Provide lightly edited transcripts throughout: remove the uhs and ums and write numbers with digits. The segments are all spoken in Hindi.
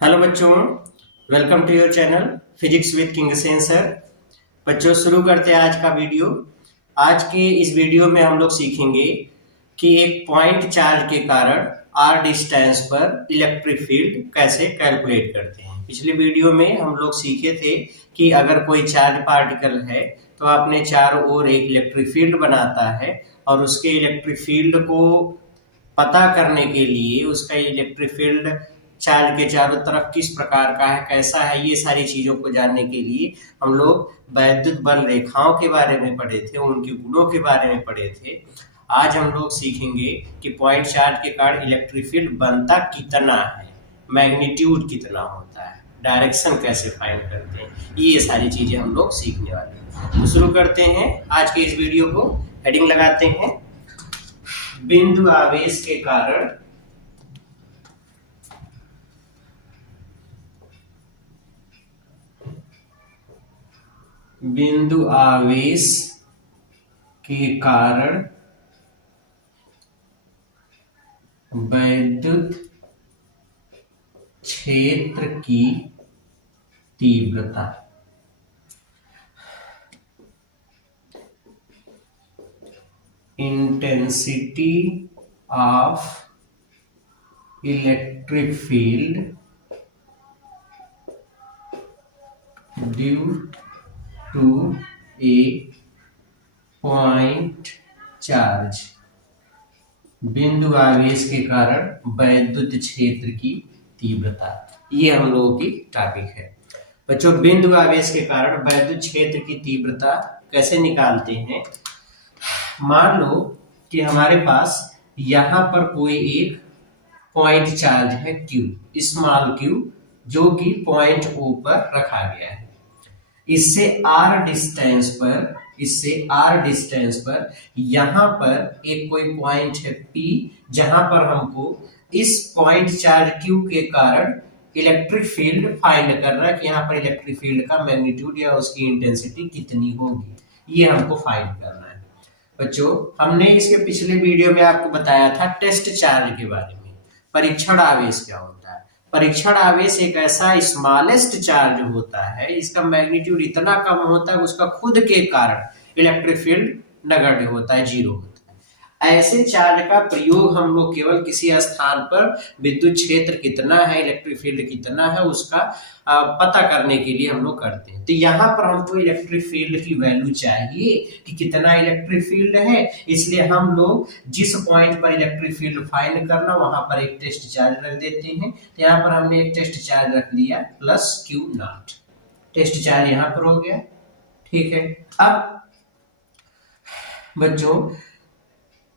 हेलो बच्चों, welcome to your channel physics with king Sen sir. बच्चों शुरू करते हैं आज का वीडियो। आज के इस वीडियो में हम लोग सीखेंगे कि एक पॉइंट चार्ज के कारण r डिस्टेंस पर इलेक्ट्रिक फील्ड कैसे कैलकुलेट करते हैं। पिछले वीडियो में हम लोग सीखे थे कि अगर कोई चार्ज पार्टिकल है तो अपने चारों ओर एक इलेक्ट्रिक फील्ड बनाता है और उसके इलेक्ट्रिक फील्ड को पता करने के लिए उसका इलेक्ट्रिक फील्ड चार्ज के चारों तरफ किस प्रकार का है, कैसा है, ये सारी चीजों को जानने के लिए हम लोग वैद्युत बल रेखाओं के बारे में पढ़े थे, उनके गुणों के बारे में पढ़े थे। आज हम लोग सीखेंगे कि पॉइंट चार्ज के कारण इलेक्ट्रिक फील्ड बनता कितना है, मैग्नीट्यूड कितना होता है, डायरेक्शन कैसे फाइंड करते हैं, ये सारी चीजें हम लोग सीखने वाले हैं। तो शुरू करते हैं आज के इस वीडियो को। हेडिंग लगाते हैं, बिंदु आवेश के कारण बिंदु आवेश के कारण वैद्युत क्षेत्र की तीव्रता। Intensity of electric field due to a point charge. बिंदु आवेश के कारण वैद्युत क्षेत्र की तीव्रता, ये हम लोगों की टॉपिक है। बच्चों, बिंदु आवेश के कारण वैद्युत क्षेत्र की तीव्रता कैसे निकालते हैं। मान लो कि हमारे पास यहां पर कोई एक पॉइंट चार्ज है Q, स्मॉल q, जो कि पॉइंट O पर रखा गया है। इससे r डिस्टेंस पर यहां पर एक कोई पॉइंट है P, जहां पर हमको इस पॉइंट चार्ज Q के कारण इलेक्ट्रिक फील्ड फाइंड करना है कि यहाँ पर इलेक्ट्रिक फील्ड का मैग्नीट्यूड या उसकी इंटेंसिटी कितनी होगी, ये हमको फाइंड करना है। बच्चों, हमने इसके पिछले वीडियो में आपको बताया था टेस्ट चार्ज के बारे में, परीक्षण आवेश क्या होता है। परीक्षण आवेश एक ऐसा स्मॉलेस्ट चार्ज होता है, इसका मैग्नीट्यूड इतना कम होता है, उसका खुद के कारण इलेक्ट्रिक फील्ड नगण्य होता है, जीरो होता है। ऐसे चार्ज का प्रयोग हम लोग केवल किसी स्थान पर विद्युत क्षेत्र कितना है, इलेक्ट्रिक फील्ड कितना है, उसका पता करने के लिए हम लोग करते हैं। तो यहाँ पर हमको इलेक्ट्रिक फील्ड की वैल्यू चाहिए कि कितना इलेक्ट्रिक फील्ड है, इसलिए हम लोग जिस पॉइंट पर इलेक्ट्रिक फील्ड फाइंड करना वहां पर एक टेस्ट चार्ज रख देते हैं। तो यहाँ पर हमने एक टेस्ट चार्ज रख लिया प्लस Q0, टेस्ट चार्ज यहाँ पर हो गया। ठीक है, अब बच्चों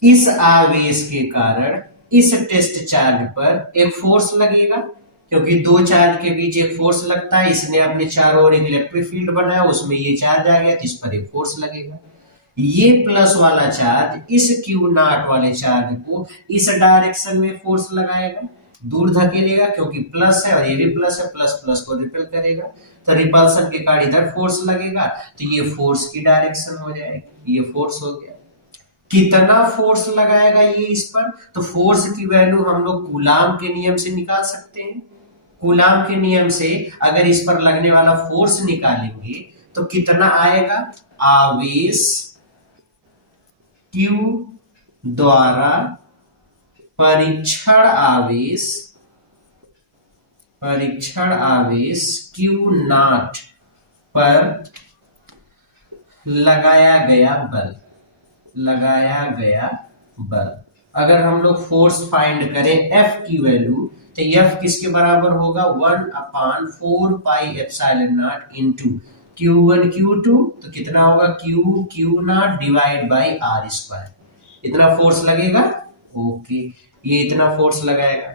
इस आवेश के कारण इस टेस्ट चार्ज पर एक फोर्स लगेगा, क्योंकि दो चार्ज के बीच एक फोर्स लगता है। इसने अपने चारों ओर एक इलेक्ट्रिक फील्ड बनाया, उसमें ये चार्ज आ गया तो इस पर एक फोर्स लगेगा। ये प्लस वाला चार्ज इस Q0 वाले चार्ज को इस डायरेक्शन में फोर्स लगाएगा, दूर धकेलेगा, क्योंकि प्लस है और ये भी प्लस है, प्लस प्लस को रिपेल करेगा, तो रिपल्सन के कारण इधर फोर्स लगेगा, तो ये फोर्स की डायरेक्शन हो जाएगी, ये फोर्स हो गया। कितना फोर्स लगाएगा ये इस पर, तो फोर्स की वैल्यू हम लोग कूलाम के नियम से निकाल सकते हैं। कूलाम के नियम से अगर इस पर लगने वाला फोर्स निकालेंगे तो कितना आएगा, आवेश Q द्वारा परीक्षण आवेश Q0 पर लगाया गया बल। अगर हम लोग फोर्स फाइंड करें F की वैल्यू, तो F किसके बराबर होगा, 1/4πε0 इंटू Q1 Q2, तो कितना होगा Q0 divide by R square. इतना फोर्स लगेगा। ओके, ये इतना फोर्स लगाएगा।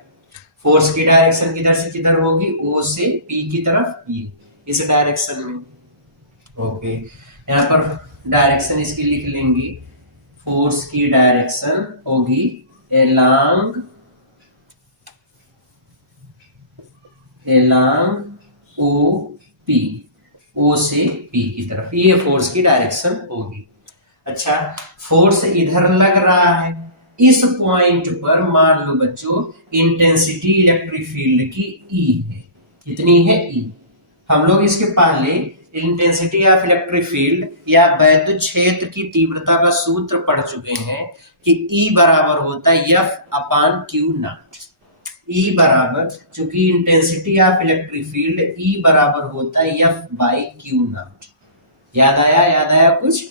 फोर्स की डायरेक्शन किधर से किधर होगी, O से P की तरफ, ये इस डायरेक्शन में। ओके, यहाँ पर डायरेक्शन इसकी लिख लेंगे, फोर्स की डायरेक्शन होगी एलॉन्ग OP, O से P की तरफ, ये फोर्स की डायरेक्शन होगी। अच्छा, फोर्स इधर लग रहा है, इस पॉइंट पर मान लो बच्चों इंटेंसिटी इलेक्ट्रिक फील्ड की E है, इतनी है ई। हम लोग इसके पहले इंटेंसिटी ऑफ इलेक्ट्रिक फील्ड या वैद्युत क्षेत्र की तीव्रता का सूत्र पढ़ चुके हैं कि ई बराबर होता है एफ अपान क्यू नॉट। ई बराबर, चूंकि intensity of electric field E बराबर होता है एफ बाई क्यू नॉट। याद आया? याद आया कुछ?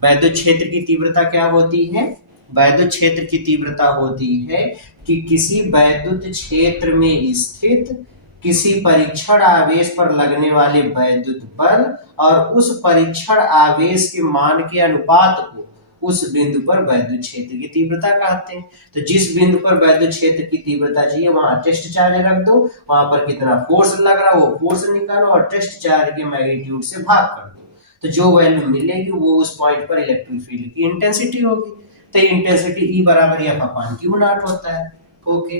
वैद्युत क्षेत्र की तीव्रता क्या होती है? वैद्युत क्षेत्र की तीव्रता होती है कि किसी वैद्युत क्षेत्र में स्थित किसी परीक्षण आवेश पर लगने वाले वैद्युत बल और उस परीक्षण आवेश के मान के अनुपात को उस बिंदु पर वैद्युत क्षेत्र की तीव्रता कहते हैं। तो जिस बिंदु पर वैद्युत क्षेत्र की तीव्रता चाहिए वहां टेस्ट चार्ज रख दो, वहां पर कितना फोर्स लग रहा है वो फोर्स निकालो और टेस्ट चार्ज के मैग्नीट्यूड से भाग कर दो। तो जो वैल्यू मिलेगी वो उस पॉइंट पर इलेक्ट्रिक फील्ड की इंटेंसिटी होगी। तो इंटेंसिटी ई बराबर एफ अपान क्यू नॉट होता है। ओके,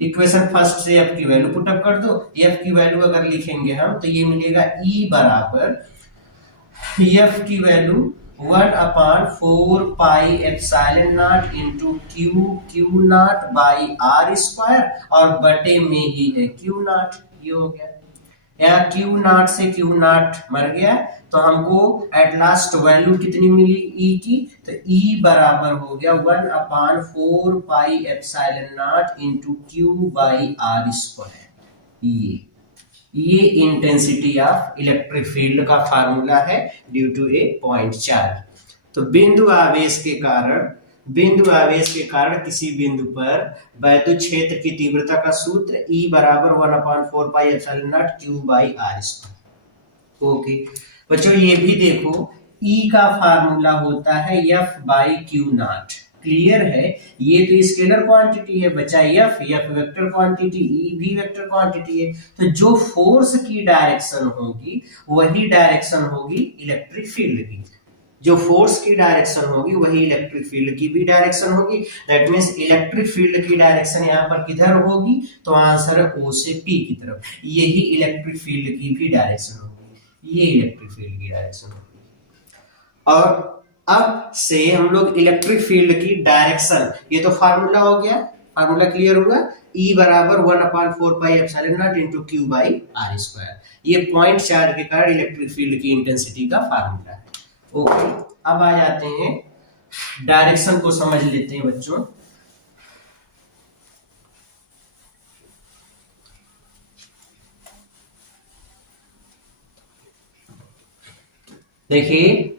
इक्वेशन फर्स्ट से एफ की वैल्यू पुट अप कर दो। एफ की वैल्यू अगर लिखेंगे हम तो ये मिलेगा ई बराबर एफ की value 1 upon 4 pi epsilon nought into q nought by r square और बटे में ही है क्यू नॉट। ये हो गया। यहाँ क्यू नॉट से क्यू नॉट मर गया तो हमको एट लास्ट वैल्यू कितनी मिली ई की? तो ई बराबर हो गया 1 upon 4 pi epsilon nought into q by r square. ये इंटेंसिटी ऑफ इलेक्ट्रिक फील्ड का फार्मूला है due to a point charge. तो बिंदु आवेश के कारण किसी बिंदु पर वैद्युत क्षेत्र की तीव्रता का सूत्र E बराबर 1 upon 4 pi epsilon nought q by r square. Okay बच्चों, ये भी देखो E का फार्मूला होता है F by Q not. Clear है? ये तो स्केलर क्वांटिटी है बच्चा, F वेक्टर क्वांटिटी, E भी वेक्टर क्वांटिटी है। तो जो फोर्स की डायरेक्शन होगी वही डायरेक्शन होगी इलेक्ट्रिक फील्ड की। जो फोर्स की डायरेक्शन होगी वही इलेक्ट्रिक फील्ड की भी डायरेक्शन होगी। दैट मींस इलेक्ट्रिक फील्ड की डायरेक्शन यहाँ पर किधर होगी? तो आंसर है O से P की तरफ। यही इलेक्ट्रिक फील्ड की भी डायरेक्शन होगी। ये इलेक्ट्रिक फील्ड की डायरेक्शन होगी। और अब से हम लोग इलेक्ट्रिक फील्ड की डायरेक्शन, ये तो फार्मूला हो गया, फार्मूला क्लियर हुआ? E बराबर 1 upon 4 pi epsilon not into q by r square. ये पॉइंट चार्ज के कारण इलेक्ट्रिक फील्ड की इंटेंसिटी का फार्मूला है। ओके, अब आ जाते हैं डायरेक्शन को समझ लेते हैं बच्चों। देखिए,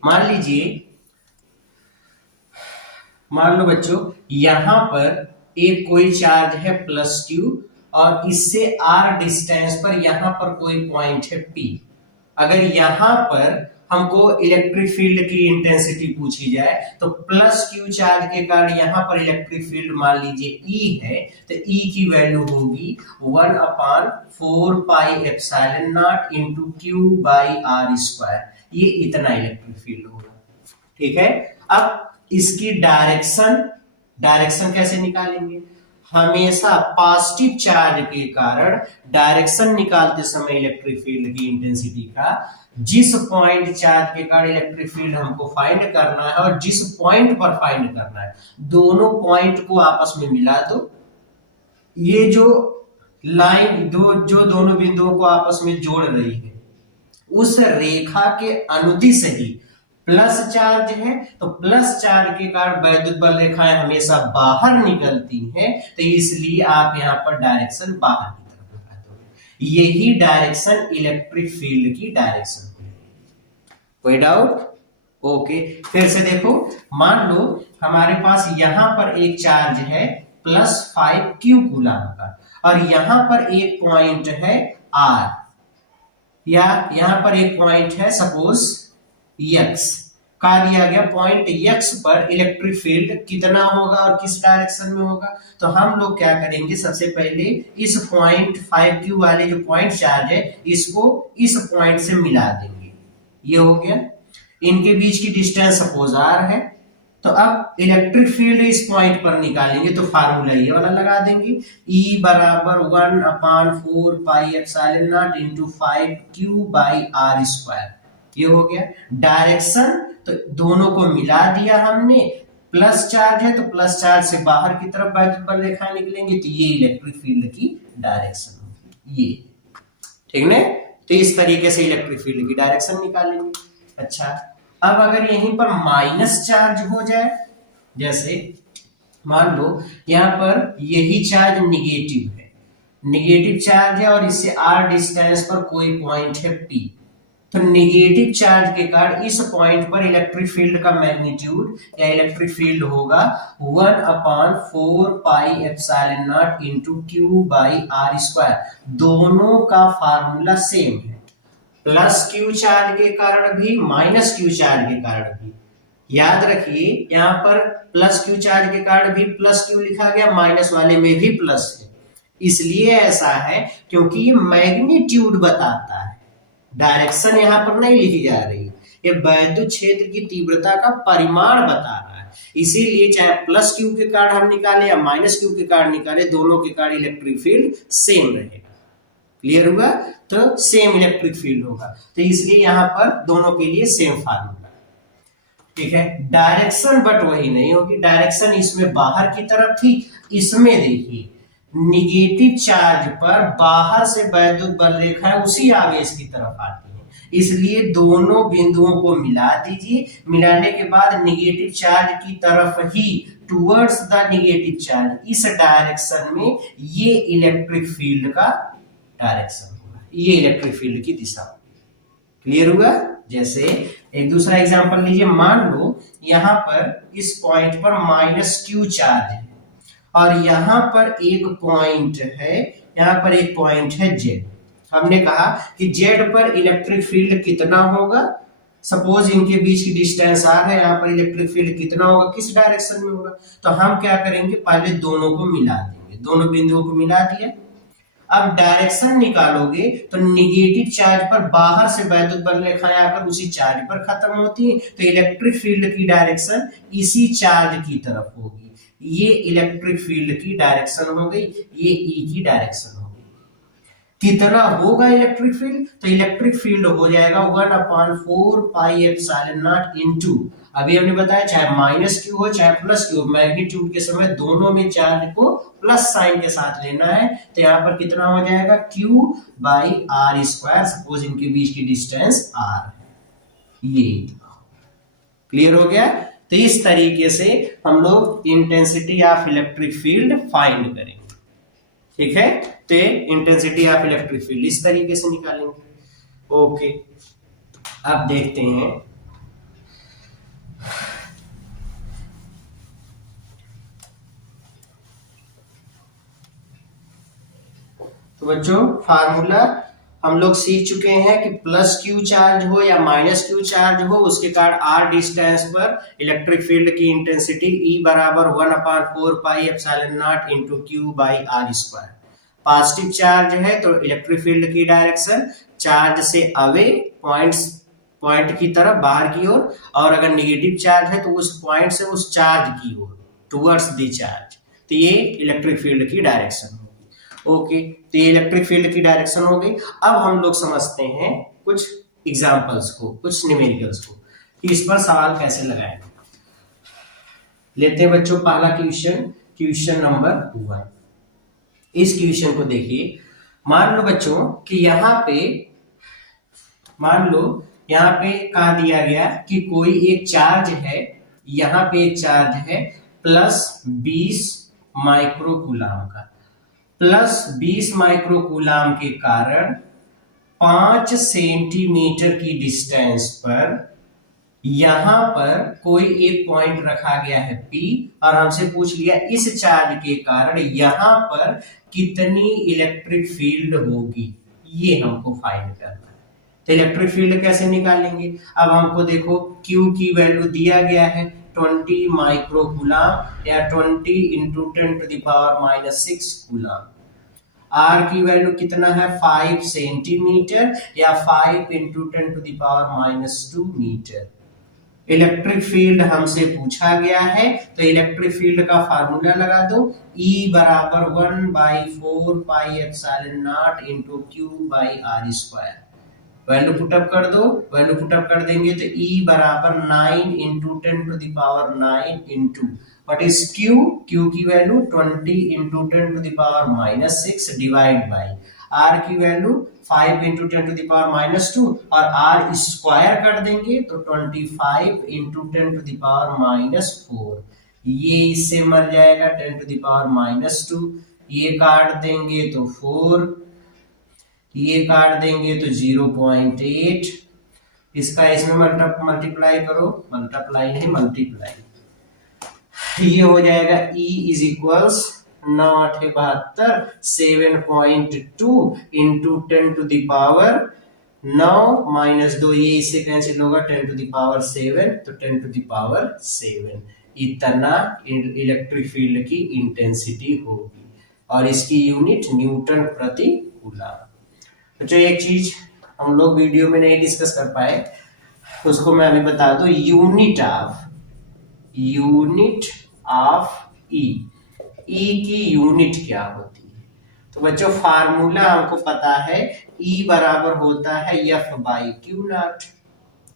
मान लो बच्चों यहां पर एक कोई चार्ज है प्लस क्यू और इससे r डिस्टेंस पर यहां पर कोई पॉइंट है P। अगर यहां पर हमको इलेक्ट्रिक फील्ड की इंटेंसिटी पूछी जाए तो प्लस क्यू चार्ज के कारण यहां पर इलेक्ट्रिक फील्ड मान लीजिए E है, तो E की वैल्यू होगी 1 upon 4 pi epsilon not into q by r square. ये इतना इलेक्ट्रिक फील्ड होगा। ठीक है, अब इसकी डायरेक्शन कैसे निकालेंगे? हमेशा पॉजिटिव चार्ज के कारण डायरेक्शन निकालते समय इलेक्ट्रिक फील्ड की इंटेंसिटी का जिस पॉइंट चार्ज के कारण इलेक्ट्रिक फील्ड हमको फाइंड करना है और जिस पॉइंट पर फाइंड करना है, दोनों पॉइंट को आपस में मिला दो। ये जो लाइन जो दोनों बिंदुओं को आपस में जोड़ रही है उस रेखा के अनुदिश ही प्लस चार्ज है, तो प्लस चार्ज के कारण वैद्युत बल रेखाएं हमेशा बाहर निकलती हैं, तो इसलिए आप यहाँ पर डायरेक्शन बाहर की तरफ लगा दोगे। यही डायरेक्शन इलेक्ट्रिक फील्ड की डायरेक्शन है। कोई डाउट? ओके, फिर से देखो, मान लो हमारे पास यहाँ पर एक चार्ज है प्लस 5 क्यू कूलम का और यहाँ पर एक पॉइंट है R, या यहाँ पर एक पॉइंट है सपोज X। कहा दिया गया पॉइंट X पर इलेक्ट्रिक फील्ड कितना होगा और किस डायरेक्शन में होगा? तो हम लोग क्या करेंगे, सबसे पहले इस पॉइंट 5Q वाले जो पॉइंट चार्ज है इसको इस पॉइंट से मिला देंगे। ये हो गया। इनके बीच की डिस्टेंस सपोज R है। तो अब इलेक्ट्रिक फील्ड इस पॉइंट पर निकालेंगे तो फार्मूला ये वाला लगा देंगे, E बराबर 1 upon 4 pi epsilon not into 5Q by r square. ये हो गया। डायरेक्शन तो दोनों को मिला दिया हमने, प्लस चार्ज है तो प्लस चार्ज से बाहर की तरफ वैद्युत बल रेखाएं निकलेंगी, तो ये इलेक्ट्रिक फील्ड की डायरेक्शन होगी। ये ठीक है। तो इस तरीके से इलेक्ट्रिक फील्ड की डायरेक्शन निकालेंगे। अच्छा, अब अगर यहीं पर माइनस चार्ज हो जाए, जैसे मान लो यहां पर यही चार्ज निगेटिव है, निगेटिव चार्ज है और इससे r डिस्टेंस पर कोई पॉइंट है P, तो निगेटिव चार्ज के कारण इस पॉइंट पर इलेक्ट्रिक फील्ड का मैग्नीट्यूड या इलेक्ट्रिक फील्ड होगा 1/4 pi epsilon not into q by r square. दोनों का फार्मूला सेम है, प्लस क्यू चार्ज के कारण भी माइनस क्यू चार्ज के कारण भी। याद रखिए यहाँ पर प्लस क्यू चार्ज के कारण भी प्लस क्यू लिखा गया, माइनस वाले में भी प्लस है, इसलिए ऐसा है क्योंकि ये मैग्नीट्यूड बताता है, डायरेक्शन यहाँ पर नहीं लिखी जा रही, ये वैद्युत क्षेत्र की तीव्रता का परिमाण बता रहा है। इसीलिए चाहे प्लस क्यू के कारण हम निकाले या माइनस क्यू के कारण निकाले, दोनों के कारण इलेक्ट्रिक फील्ड सेम रहेगा। क्लियर हुआ? तो सेम इलेक्ट्रिक फील्ड होगा, तो इसलिए यहाँ पर दोनों के लिए सेम फार्मूला। ठीक है, डायरेक्शन बट वही नहीं होगी, डायरेक्शन इसमें बाहर की तरफ थी, इसमें देखिए निगेटिव चार्ज पर बाहर से वैद्युत बल रेखा उसी आवेश की तरफ आती है, इसलिए दोनों बिंदुओं को मिला दीजिए। मिलाने के बाद निगेटिव चार्ज की तरफ ही, टुवर्ड्स द निगेटिव चार्ज, इस डायरेक्शन में ये इलेक्ट्रिक फील्ड का डायरेक्शन होगा, ये इलेक्ट्रिक फील्ड की दिशा। क्लियर हुआ? जैसे एक दूसरा एग्जांपल लीजिए, मान लो यहाँ पर इस पॉइंट पर माइनस क्यू चार्ज है और यहाँ पर एक पॉइंट है, यहाँ पर एक पॉइंट है जेड। हमने कहा कि जेड पर इलेक्ट्रिक फील्ड कितना होगा, सपोज इनके बीच की डिस्टेंस आर है, यहाँ पर इलेक्ट्रिक फील्ड कितना होगा, किस डायरेक्शन में होगा, तो हम क्या करेंगे, पहले दोनों को मिला देंगे, दोनों बिंदुओं को मिला दिया। अब डायरेक्शन निकालोगे तो निगेटिव चार्ज पर बाहर से वैद्युत बल रेखाएं आकर उसी चार्ज पर खत्म होती है, तो इलेक्ट्रिक फील्ड की डायरेक्शन इसी चार्ज की तरफ होगी। ये इलेक्ट्रिक फील्ड की डायरेक्शन हो गई, ये ई की डायरेक्शन हो गई। कितना होगा इलेक्ट्रिक फील्ड, तो इलेक्ट्रिक फील्ड हो जाएगा 1/4 पाई एप्सिलॉन नॉट इनटू, अभी हमने बताया चाहे माइनस क्यू हो चाहे प्लस क्यू, मैग्नीट्यूड के समय दोनों में चार्ज को प्लस साइन के साथ लेना है, तो यहाँ पर कितना हो जाएगा q by r square, suppose इनके बीच की डिस्टेंस r है, ये। क्लियर हो गया? तो इस तरीके से हम लोग intensity of electric field find करेंगे। ठीक है, तो इंटेंसिटी ऑफ इलेक्ट्रिक फील्ड इस तरीके से निकालेंगे। ओके, अब देखते हैं तो बच्चों फार्मूला हम लोग सीख चुके हैं कि प्लस क्यू चार्ज हो या माइनस क्यू चार्ज हो, उसके कारण r डिस्टेंस पर इलेक्ट्रिक फील्ड की इंटेंसिटी E बराबर 1/4 pi epsilon not into q by r square. Positive charge है तो इलेक्ट्रिक फील्ड की डायरेक्शन चार्ज से अवे, पॉइंट की तरफ बाहर की ओर, और अगर निगेटिव चार्ज है तो उस पॉइंट से उस चार्ज की ओर, टुवर्ड्स द चार्ज, तो ये इलेक्ट्रिक फील्ड की डायरेक्शन। ओके, तो ये इलेक्ट्रिक फील्ड की डायरेक्शन हो गई। अब हम लोग समझते हैं कुछ एग्जांपल्स को, कुछ न्यूमेरिकल्स को, कि इस पर सवाल कैसे लगाएं। लेते हैं बच्चों पहला क्वेश्चन, क्वेश्चन नंबर 1। इस क्वेश्चन को देखिए, मान लो बच्चों कि यहाँ पे कहा दिया गया कि कोई एक चार्ज है, यहाँ पे एक चार्ज है प्लस 20 माइक्रोकूलाम का, प्लस 20 माइक्रोकूलाम के कारण 5 सेंटीमीटर की डिस्टेंस पर यहां पर कोई एक पॉइंट रखा गया है P, और हमसे पूछ लिया इस चार्ज के कारण यहां पर कितनी इलेक्ट्रिक फील्ड होगी, ये हमको फाइंड करना है। तो इलेक्ट्रिक फील्ड कैसे निकालेंगे, अब हमको देखो Q की वैल्यू दिया गया है 20 माइक्रोकूलाम या 20 इंटू 10⁻⁻6 कूलाम। R की वैल्यू कितना है 5 सेंटीमीटर या 5 इंटू 10⁻⁻2 मीटर। इलेक्ट्रिक फील्ड हमसे पूछा गया है, तो इलेक्ट्रिक फील्ड का फार्मूला लगा दो, E बराबर 1/4 pi epsilon not into q by r square. Value put up कर दो, वैल्यू पुटअप कर देंगे तो E बराबर 9 into 10⁹ into what is Q, Q की value 20 into 10⁻⁻6 divide by r की वैल्यू 5 इंटू 10⁻⁻2 और r स्क्वायर कर देंगे तो 25 इंटू 10⁻⁻4, ये इससे मर जाएगा 10⁻⁻2, ये काट देंगे तो 4, ये काट देंगे तो 0.8, इसका इसमें मल्टीप्लाई करो, मल्टीप्लाई नहीं मल्टीप्लाई, ये हो जाएगा E इज इक्वल्स 9×72 7.2 इंटू 10⁻⁹ ये इससे कैंसिल होगा 10⁻7 तो 10⁻7 इतना इलेक्ट्रिक फील्ड की इंटेंसिटी होगी और इसकी यूनिट न्यूटन प्रति कूलम। तो एक चीज हम लोग वीडियो में नहीं डिस्कस कर पाए, उसको मैं अभी बता दूं, यूनिट ऑफ ई की यूनिट क्या होती है। तो बच्चों फार्मूला हमको पता है, ई बराबर होता है एफ बाई क्यू नॉट,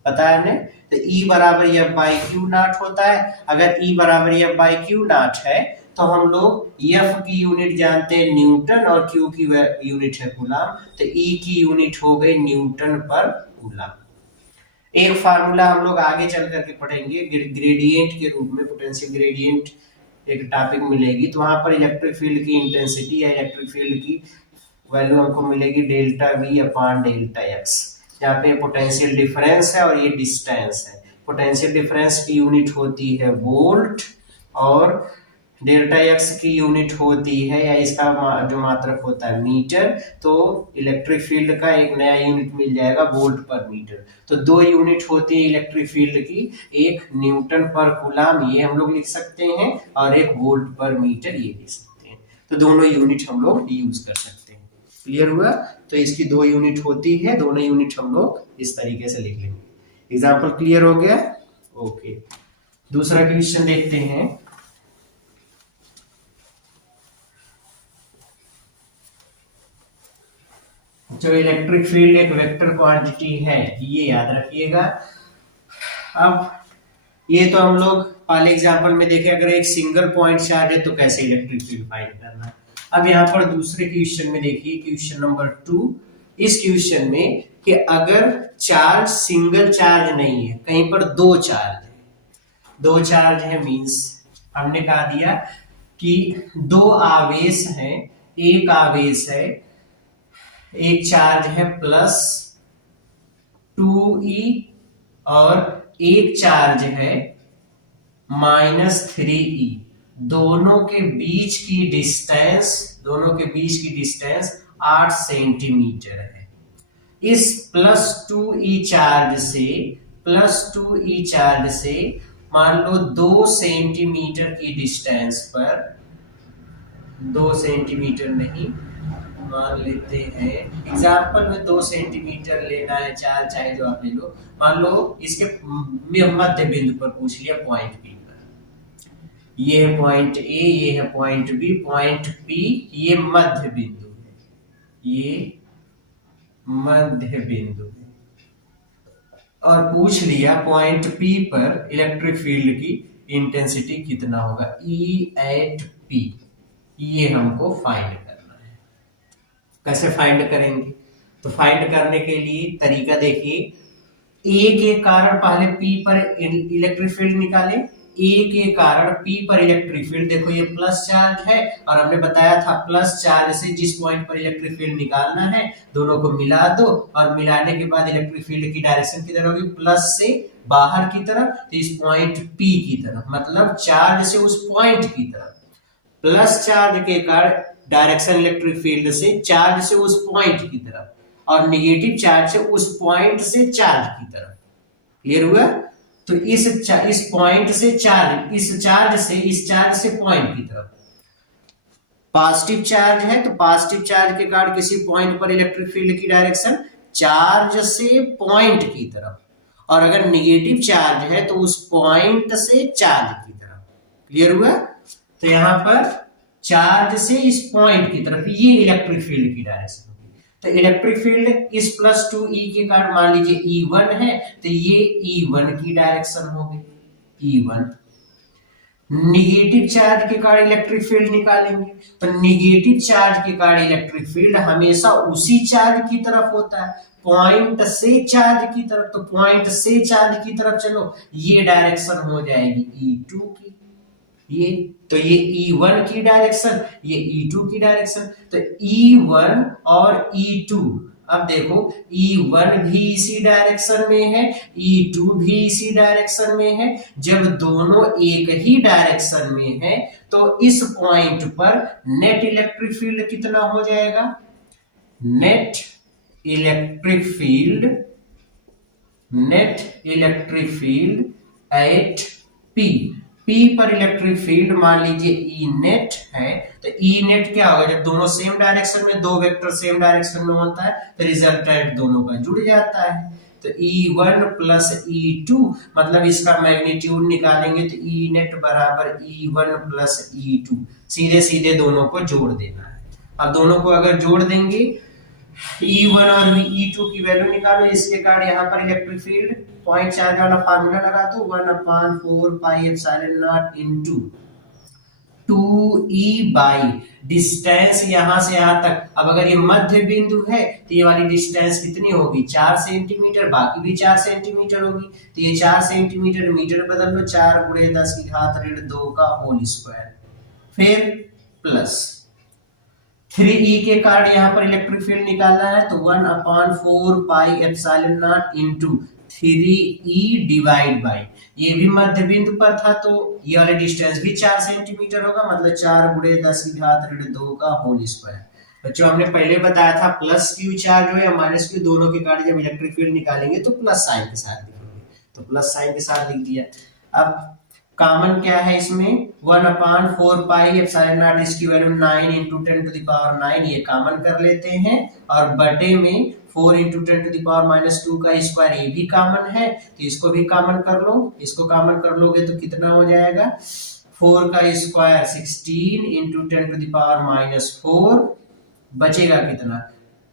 पता है हमें, तो ई बराबर एफ बाई क्यू नॉट होता है। अगर ई बराबर एफ बाई क्यू नॉट है तो हम लोग एफ की यूनिट जानते हैं न्यूटन और क्यू की यूनिट है कूलम, तो ई की यूनिट हो गई न्यूटन पर कूलम। एक फार्मूला हम लोग आगे चल करके पढ़ेंगे ग्रेडियंट के रूप में, पोटेंशियल ग्रेडियंट एक टॉपिक मिलेगी, तो वहां पर इलेक्ट्रिक फील्ड की इंटेंसिटी या इलेक्ट्रिक फील्ड की वैल्यू हमको मिलेगी delta we upon delta x, जहाँ पे पोटेंशियल डिफरेंस है और ये डिस्टेंस है। पोटेंशियल डिफरेंस की यूनिट होती है वोल्ट और डेल्टा एक्स की यूनिट होती है या इसका जो मात्रक होता है मीटर, तो इलेक्ट्रिक फील्ड का एक नया यूनिट मिल जाएगा वोल्ट पर मीटर। तो दो यूनिट होती है इलेक्ट्रिक फील्ड की, एक न्यूटन पर कूलम ये हम लोग लिख सकते हैं और एक वोल्ट पर मीटर ये लिख सकते हैं, तो दोनों यूनिट हम लोग यूज कर सकते हैं। क्लियर हुआ? तो इसकी दो यूनिट होती है, दोनों यूनिट हम लोग इस तरीके से लिख लेंगे। एग्जाम्पल क्लियर हो गया? ओके, दूसरा क्वेश्चन देखते हैं। जो इलेक्ट्रिक फील्ड एक वेक्टर क्वांटिटी है, ये याद रखिएगा। अब ये तो हम लोग पहले एग्जांपल में देखे, अगर एक सिंगल पॉइंट चार्ज है तो कैसे इलेक्ट्रिक फील्ड फाइंड करना है। अब यहाँ पर दूसरे क्वेश्चन में देखिए, क्वेश्चन नंबर 2, इस क्वेश्चन में कि अगर चार्ज सिंगल चार्ज नहीं है, कहीं पर दो चार्ज है, दो चार्ज है मींस हमने कहा दिया कि दो आवेश हैं, एक आवेश है, एक चार्ज है +2e और एक चार्ज है -3e, दोनों के बीच की डिस्टेंस 8 सेंटीमीटर है। इस +2e चार्ज से मान लो 2 सेंटीमीटर की डिस्टेंस पर, 2 सेंटीमीटर नहीं मान लेते हैं, एग्जाम्पल में 2 सेंटीमीटर लेना है, चार्ज चाहे जो आप ले लो, मान लो इसके मध्य बिंदु पर पूछ लिया, पॉइंट पी पर, ये है पॉइंट ए, ये है पॉइंट बी, पॉइंट पी ये मध्य बिंदु है, ये मध्य बिंदु है, और पूछ लिया पॉइंट पी पर इलेक्ट्रिक फील्ड की इंटेंसिटी कितना होगा, E एट पी, ये हमको फाइंड करना है। कैसे फाइंड करेंगे? तो फाइंड करने के लिए तरीका देखिए, ए के कारण पहले पी पर इलेक्ट्रिक फील्ड निकालें, ए के कारण पी पर इलेक्ट्रिक फील्ड, देखो ये प्लस चार्ज है और हमने बताया था प्लस चार्ज से जिस पॉइंट पर इलेक्ट्रिक फील्ड निकालना है दोनों को मिला दो, और मिलाने के बाद इलेक्ट्रिक फील्ड की डायरेक्शन किधर होगी, प्लस से बाहर की तरफ, तो इस पॉइंट पी की तरफ, मतलब चार्ज से उस पॉइंट की तरफ। प्लस चार्ज के कारण डायरेक्शन इलेक्ट्रिक फील्ड से चार्ज से उस पॉइंट की तरफ, और नेगेटिव चार्ज से उस पॉइंट से चार्ज की तरफ। क्लियर हुआ? तो इस पॉइंट से चार्ज, इस चार्ज से पॉइंट की तरफ पॉजिटिव चार्ज है, तो पॉजिटिव चार्ज के कारण किसी पॉइंट पर इलेक्ट्रिक फील्ड की डायरेक्शन चार्ज से पॉइंट की तरफ, और अगर नेगेटिव चार्ज है तो उस पॉइंट से चार्ज की तरफ। क्लियर हुआ? तो यहां पर चार्ज से इस पॉइंट की तरफ, ये इलेक्ट्रिक फील्ड की डायरेक्शन होगी। तो इलेक्ट्रिक फील्ड इस +2e के कारण मान लीजिए E1 है, तो ये E1 की डायरेक्शन होगी, E1। निगेटिव चार्ज के कारण इलेक्ट्रिक फील्ड निकालेंगे, तो निगेटिव चार्ज के कारण इलेक्ट्रिक फील्ड हमेशा उसी चार्ज की तरफ होता है, पॉइंट से चार्ज की तरफ। तो पॉइंट से चार्ज की तरफ चलो, ये डायरेक्शन हो जाएगी E2 की, ये तो ये E1 की डायरेक्शन, ये E2 की डायरेक्शन। तो E1 और E2, अब देखो E1 भी इसी डायरेक्शन में है, E2 भी इसी डायरेक्शन में है। जब दोनों एक ही डायरेक्शन में है तो इस पॉइंट पर नेट इलेक्ट्रिक फील्ड कितना हो जाएगा? Net electric field, net electric field at P, P पर इलेक्ट्रिक फील्ड मान लीजिए E नेट है, तो E नेट क्या होगा? जब दोनों सेम डायरेक्शन में, दो वेक्टर सेम डायरेक्शन में होता है तो रिजल्टेंट दोनों का जुड़ जाता है। तो E1 प्लस E2 मतलब इसका मैग्नीट्यूड निकालेंगे तो E नेट बराबर E1 प्लस E2, सीधे सीधे दोनों को जोड़ देना है। अब दोनों को अगर जोड़ देंगे, E1 और E2 की वैल्यू निकालो, इसके कारण यहाँ पर इलेक्ट्रिक फील्ड पॉइंट चार्ज वाला फार्मूला लगा दो, 1/4 pi epsilon not into 2E by distance यहाँ से यहाँ तक। अब अगर ये मध्य बिंदु है तो ये वाली डिस्टेंस कितनी होगी? 4 सेंटीमीटर, बाकी भी 4 सेंटीमीटर होगी। तो ये 4 सेंटीमीटर मीटर बदल लो, 4 × 10⁻² का होल स्क्वायर, फिर प्लस 3E के कारण यहाँ पर इलेक्ट्रिक फील्ड निकालना है, तो 1/4 pi epsilon not into 3E divide by, ये भी मध्य बिंदु पर था तो ये वाला डिस्टेंस भी 4 सेंटीमीटर होगा, मतलब 4 × 10⁻² का होल स्क्वायर। बच्चों हमने पहले बताया था प्लस क्यू चार्ज हो या माइनस क्यू, दोनों के कारण जब इलेक्ट्रिक फील्ड निकालेंगे तो प्लस साइन के साथ लिखेंगे, तो प्लस साइन के साथ लिख दिया। अब कॉमन क्या है इसमें? 1/4 पाई एप्सिलॉन नॉट, इसकी वैल्यू 9 × 10⁻⁹, ये कॉमन कर लेते हैं, और बटे में 4 × 10⁻² का स्क्वायर, ये भी कॉमन है तो इसको भी कॉमन कर लो। इसको कॉमन कर लोगे तो कितना हो जाएगा? 4 का स्क्वायर 16 × 10⁻⁴, बचेगा कितना?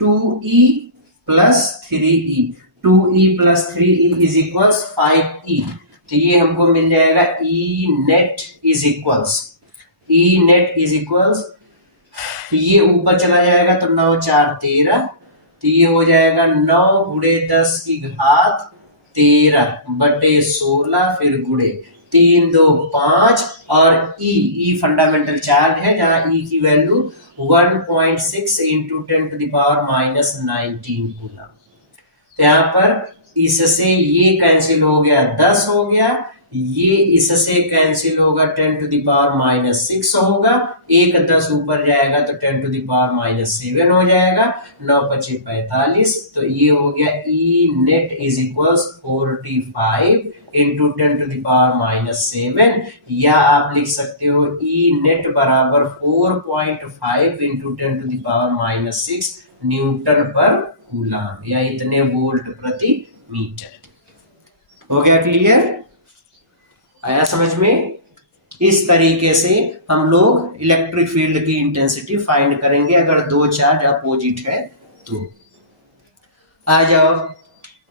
2E plus 3E, 2E plus 3E is equals 5E। तो ये हमको मिल जाएगा E नेट इज इक्वल्स, तो ये ऊपर चला जाएगा तो 9 × 4 = 13, तो ये हो जाएगा 9 × 10⁻13 बटे 16, फिर गुणे 3 2 5, और E फंडामेंटल चार्ज है जहां E की वैल्यू 1.6 × 10⁻⁻19 कूलम। तो यहाँ पर इससे ये कैंसिल हो गया, 10 हो गया, ये इससे कैंसिल होगा, 10⁻⁻6 होगा, एक 10 ऊपर जाएगा तो 10⁻⁻7 हो जाएगा, 9 × 5 = 45, तो ये हो गया E नेट इज इक्वल्स 45 × 10⁻⁷, या आप लिख सकते हो E नेट बराबर 4.5 × 10⁻⁶ न्यूटन पर कूलम, या इतने वोल्ट प्रति मीटर। हो गया क्लियर? आया समझ में? इस तरीके से हम लोग इलेक्ट्रिक फील्ड की इंटेंसिटी फाइंड करेंगे अगर दो चार्ज अपोजिट है तो। आ जाओ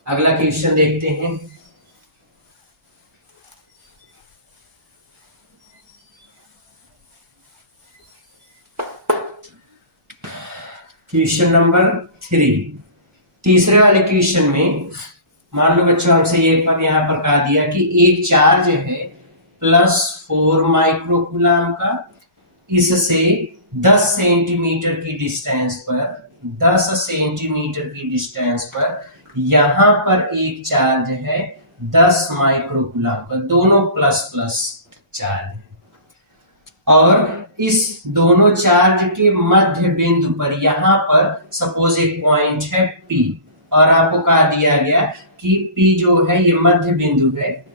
अगला क्वेश्चन देखते हैं। क्वेश्चन नंबर 3, तीसरे वाले क्वेश्चन में मान लो बच्चों हमसे ये पर यहाँ पर कहा दिया कि एक चार्ज है +4 माइक्रोकूलम का, इससे 10 सेंटीमीटर की डिस्टेंस पर, 10 सेंटीमीटर की डिस्टेंस पर यहाँ पर एक चार्ज है 10 माइक्रोकूलम का, दोनों प्लस प्लस चार्ज है, और इस दोनों चार्ज के मध्य बिंदु पर यहाँ पर सपोज एक पॉइंट है P, और आपको कहा दिया गया कि P जो है ये मध्य बिंदु है,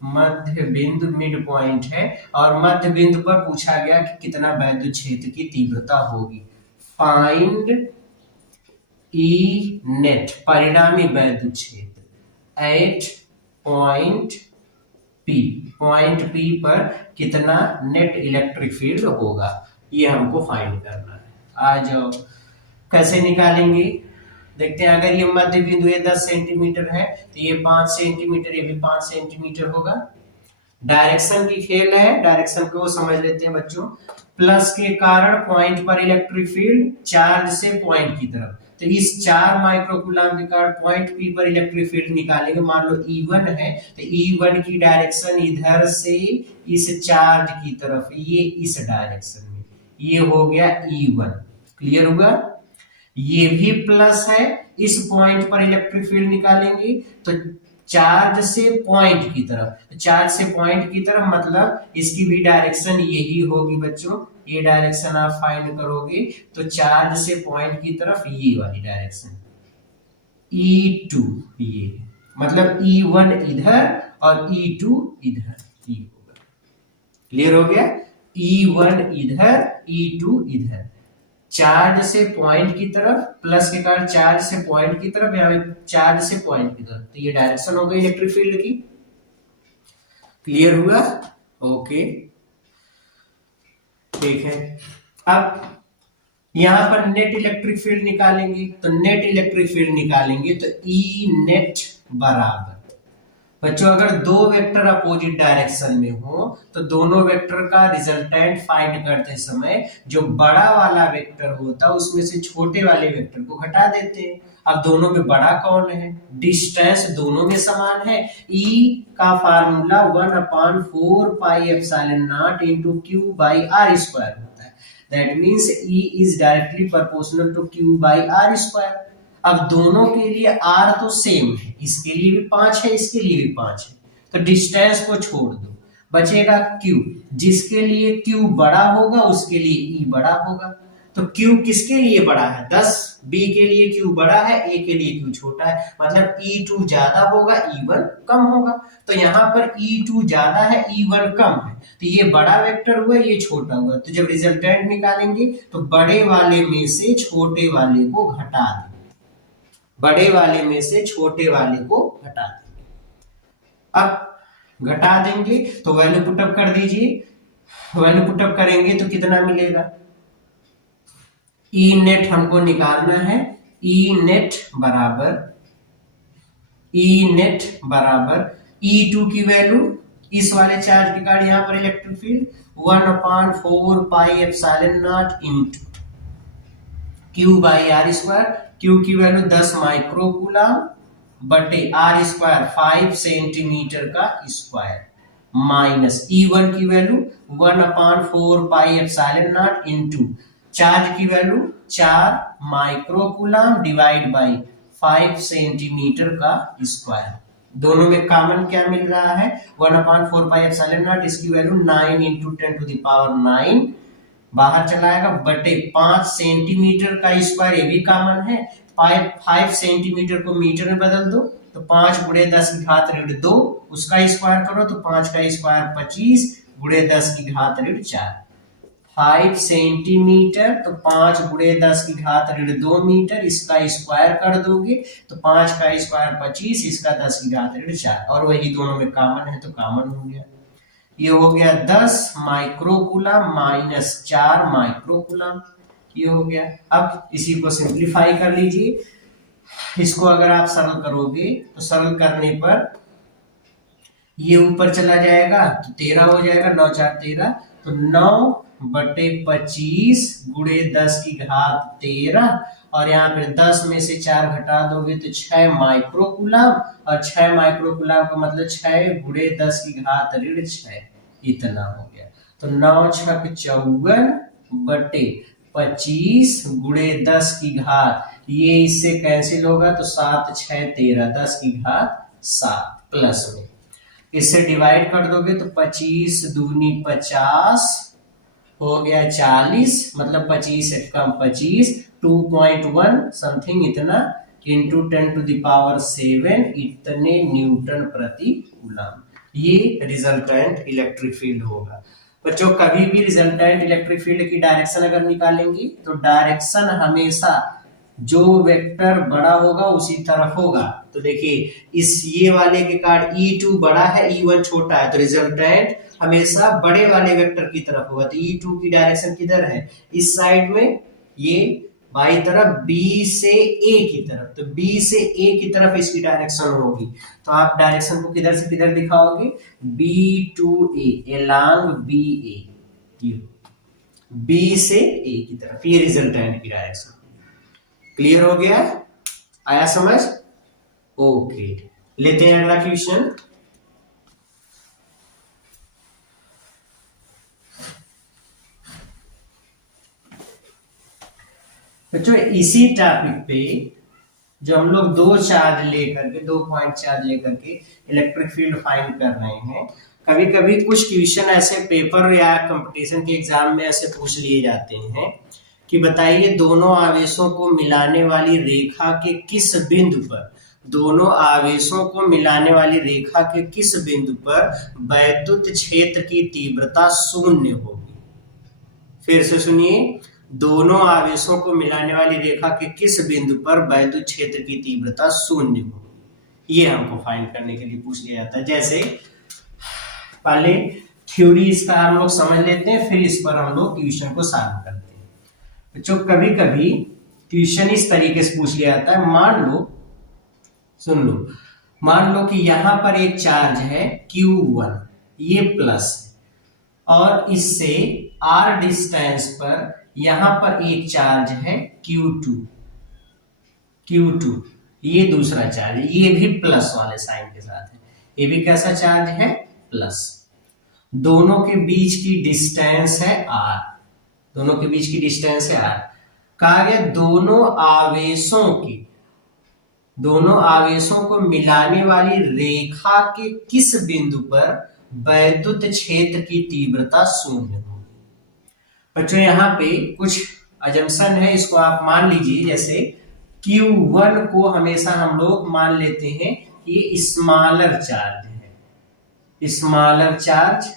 मध्य बिंदु मिड पॉइंट है, और मध्य बिंदु पर पूछा गया कि कितना वैद्युत क्षेत्र की तीव्रता होगी। फाइंड E नेट, परिणामी वैद्युत क्षेत्र एट पॉइंट P पर कितना नेट इलेक्ट्रिक फील्ड होगा, ये हमको फाइंड करना है। आ जाओ कैसे निकालेंगे देखते हैं। अगर ये मध्य बिंदु 10 सेंटीमीटर है तो ये 5 सेंटीमीटर, ये भी 5 सेंटीमीटर होगा। डायरेक्शन की खेल है, डायरेक्शन को समझ लेते हैं बच्चों। प्लस के कारण पॉइंट पर इलेक्ट्रिक फील्ड चार्ज से पॉइंट की तरफ, तो इस 4 माइक्रोकूलम के कारण पॉइंट पी पर इलेक्ट्रिक फील्ड निकालेंगे। मान लो E1 है, तो E1 की डायरेक्शन इधर से इस चार्ज की तरफ, ये इस डायरेक्शन में, ये हो गया E1। क्लियर हुआ? ये भी प्लस है, इस पॉइंट पर इलेक्ट्रिक फील्ड निकालेंगे तो चार्ज से पॉइंट की तरफ, तो चार्ज से पॉइंट की तरफ मतलब इसकी भी डायरेक्शन यही होगी बच्चों। ये डायरेक्शन आप फाइंड करोगे तो चार्ज से पॉइंट की तरफ ये वाली डायरेक्शन E2, ये मतलब E1 इधर और E2 इधर, ये होगा। क्लियर हो गया? E1 इधर, E2 इधर, चार्ज से पॉइंट की तरफ, प्लस के कारण चार्ज से पॉइंट की तरफ, यहाँ पे चार्ज से पॉइंट की तरफ, तो ये डायरेक्शन हो गई इलेक्ट्रिक फील्ड की। क्लियर हुआ? ओके, ठीक है। अब यहां पर नेट इलेक्ट्रिक फील्ड निकालेंगे, तो नेट इलेक्ट्रिक फील्ड निकालेंगे तो E नेट बराबर, बच्चों अगर दो वेक्टर अपोजिट डायरेक्शन में हो तो दोनों वेक्टर का रिजल्टेंट फाइंड करते समय जो बड़ा वाला वेक्टर होता है उसमें से छोटे वाले वेक्टर को घटा देते हैं। अब दोनों में बड़ा कौन है? डिस्टेंस दोनों में समान है। E का formula 1/4 pi epsilon not into Q by R square होता है। That means E is directly proportional to Q by R square. अब दोनों के लिए R तो सेम है, इसके लिए भी 5 है, इसके लिए भी 5 है, तो डिस्टेंस को छोड़ दो, बचेगा Q। जिसके लिए Q बड़ा होगा उसके लिए E बड़ा होगा। तो Q किसके लिए बड़ा है? 10। B के लिए Q बड़ा है, A के लिए Q छोटा है, मतलब E2 ज्यादा होगा, E1 कम होगा। तो यहाँ पर E2 ज्यादा है, E1 कम है, तो ये बड़ा वेक्टर हुआ, ये छोटा हुआ। तो जब रिजल्टेंट निकालेंगे तो बड़े वाले में से छोटे वाले को घटा दें, बड़े वाले में से छोटे वाले को घटा देंगे। अब घटा देंगे तो वैल्यू पुटअप कर दीजिए, वैल्यू पुटअप करेंगे तो कितना मिलेगा? E नेट हमको निकालना है, E नेट बराबर E2 की वैल्यू, इस वाले चार्ज के कारण यहाँ पर electric field 1/4 pi epsilon not into Q by R square. Q की वैल्यू 10 माइक्रोकूलम बटे R स्क्वायर 5 सेंटीमीटर का स्क्वायर, माइनस E1 की value 1/4 pi epsilon not into charge की value 4 microcoulomb divide by 5 centimetre का स्क्वायर। दोनों में कॉमन क्या मिल रहा है? 1/4 पाई एप्सिलॉन नॉट, इसकी value 9 into 10 to the power 9 बाहर चला आएगा, बटे 5 सेंटीमीटर का स्क्वायर, ये भी कॉमन है। 5 सेंटीमीटर को मीटर में बदल दो तो 5 गुणे 10 की घात ऋण 2, उसका स्क्वायर करो तो 5 का स्क्वायर 25 गुणे 10 की घात ऋण 4। 5 सेंटीमीटर तो 5 गुणे 10 की घात ऋण 2 मीटर, इसका स्क्वायर कर दोगे तो 5 का स्क्वायर 25, इसका 10 की घात ऋण 4, और वही दोनों में कॉमन है तो कॉमन हो गया। ये हो गया 10 माइक्रोकूलम माइनस 4 माइक्रोकूलम, ये हो गया। अब इसी को सिंप्लीफाई कर लीजिए, इसको अगर आप सरल करोगे तो सरल करने पर ये ऊपर चला जाएगा तो 13 हो जाएगा, 9 4 13, तो 9 बटे 25 गुणे 10 की घात 13, और यहाँ पे 10 में से 4 घटा दोगे तो 6 माइक्रोकूलम, और 6 माइक्रोकूलम का मतलब 6 गुणे 10 की घात ऋण 6, इतना हो गया। तो 9 6 54 बटे 25 गुणे 10 की घात, ये इससे कैंसिल होगा तो 7 6 13, 10 की घात 7 प्लस में इससे डिवाइड कर दोगे तो 25 दूनी 50 हो गया 40, मतलब 25 से कम 25, 2.1 समथिंग इतना इंटू 10 टू द पावर 7, इतने न्यूटन प्रति कूलम, ये रिजल्टेंट इलेक्ट्रिक फील्ड होगा। बच्चों कभी भी रिजल्टेंट इलेक्ट्रिक फील्ड की डायरेक्शन अगर निकालेंगे तो डायरेक्शन हमेशा जो वेक्टर बड़ा होगा उसी तरफ होगा। तो देखिए इस ये वाले के कारण E2 बड़ा है, E1 छोटा है, तो रिजल्टेंट हमेशा बड़े वाले वेक्टर की तरफ होगा। तो E2 की डायरेक्शन किधर है? इस साइड में, ये बाई तरफ बी से ए की तरफ, तो बी से ए की तरफ इसकी डायरेक्शन होगी। तो आप डायरेक्शन को किधर से किधर दिखाओगे, B to A, along B A, B से ए की तरफ, ये रिजल्टेंट की डायरेक्शन। क्लियर हो गया, आया समझ? ओके, लेते हैं अगला क्वेश्चन। बच्चों इसी टॉपिक पे जो हम लोग दो पॉइंट चार्ज लेकर के इलेक्ट्रिक फील्ड फाइंड कर रहे हैं, कभी कभी कुछ क्वेश्चन ऐसे पेपर या कंपटीशन के एग्जाम में ऐसे पूछ लिए जाते हैं कि बताइए दोनों आवेशों को मिलाने वाली रेखा के किस बिंदु पर, दोनों आवेशों को मिलाने वाली रेखा के किस बिंदु पर वैद्युत क्षेत्र की तीव्रता शून्य होगी। फिर से सुनिए, दोनों आवेशों को मिलाने वाली रेखा के किस बिंदु पर वैद्युत क्षेत्र की तीव्रता शून्य होगी, ये हमको फाइंड करने के लिए पूछ लिया जाता है। जैसे पहले थ्योरी इसका हम लोग समझ लेते हैं, फिर इस पर हम लोग क्वेश्चन को सॉल्व करते हैं। बच्चों कभी कभी क्वेश्चन इस तरीके से पूछ लिया जाता है, मान लो, सुन लो, मान लो कि यहां पर एक चार्ज है Q1, ये प्लस, और इससे r डिस्टेंस पर यहां पर एक चार्ज है Q2, ये दूसरा चार्ज है, ये भी प्लस वाले साइन के साथ है, ये भी कैसा चार्ज है, प्लस। दोनों के बीच की डिस्टेंस है r, दोनों के बीच की डिस्टेंस है r। कहा गया दोनों आवेशों को मिलाने वाली रेखा के किस बिंदु पर वैद्युत क्षेत्र की तीव्रता शून्य होगी। बच्चों यहाँ पे कुछ अजम्पशन है, इसको आप मान लीजिए। जैसे Q1 को हमेशा हम लोग मान लेते हैं ये स्मॉलर चार्ज है, स्मॉलर चार्ज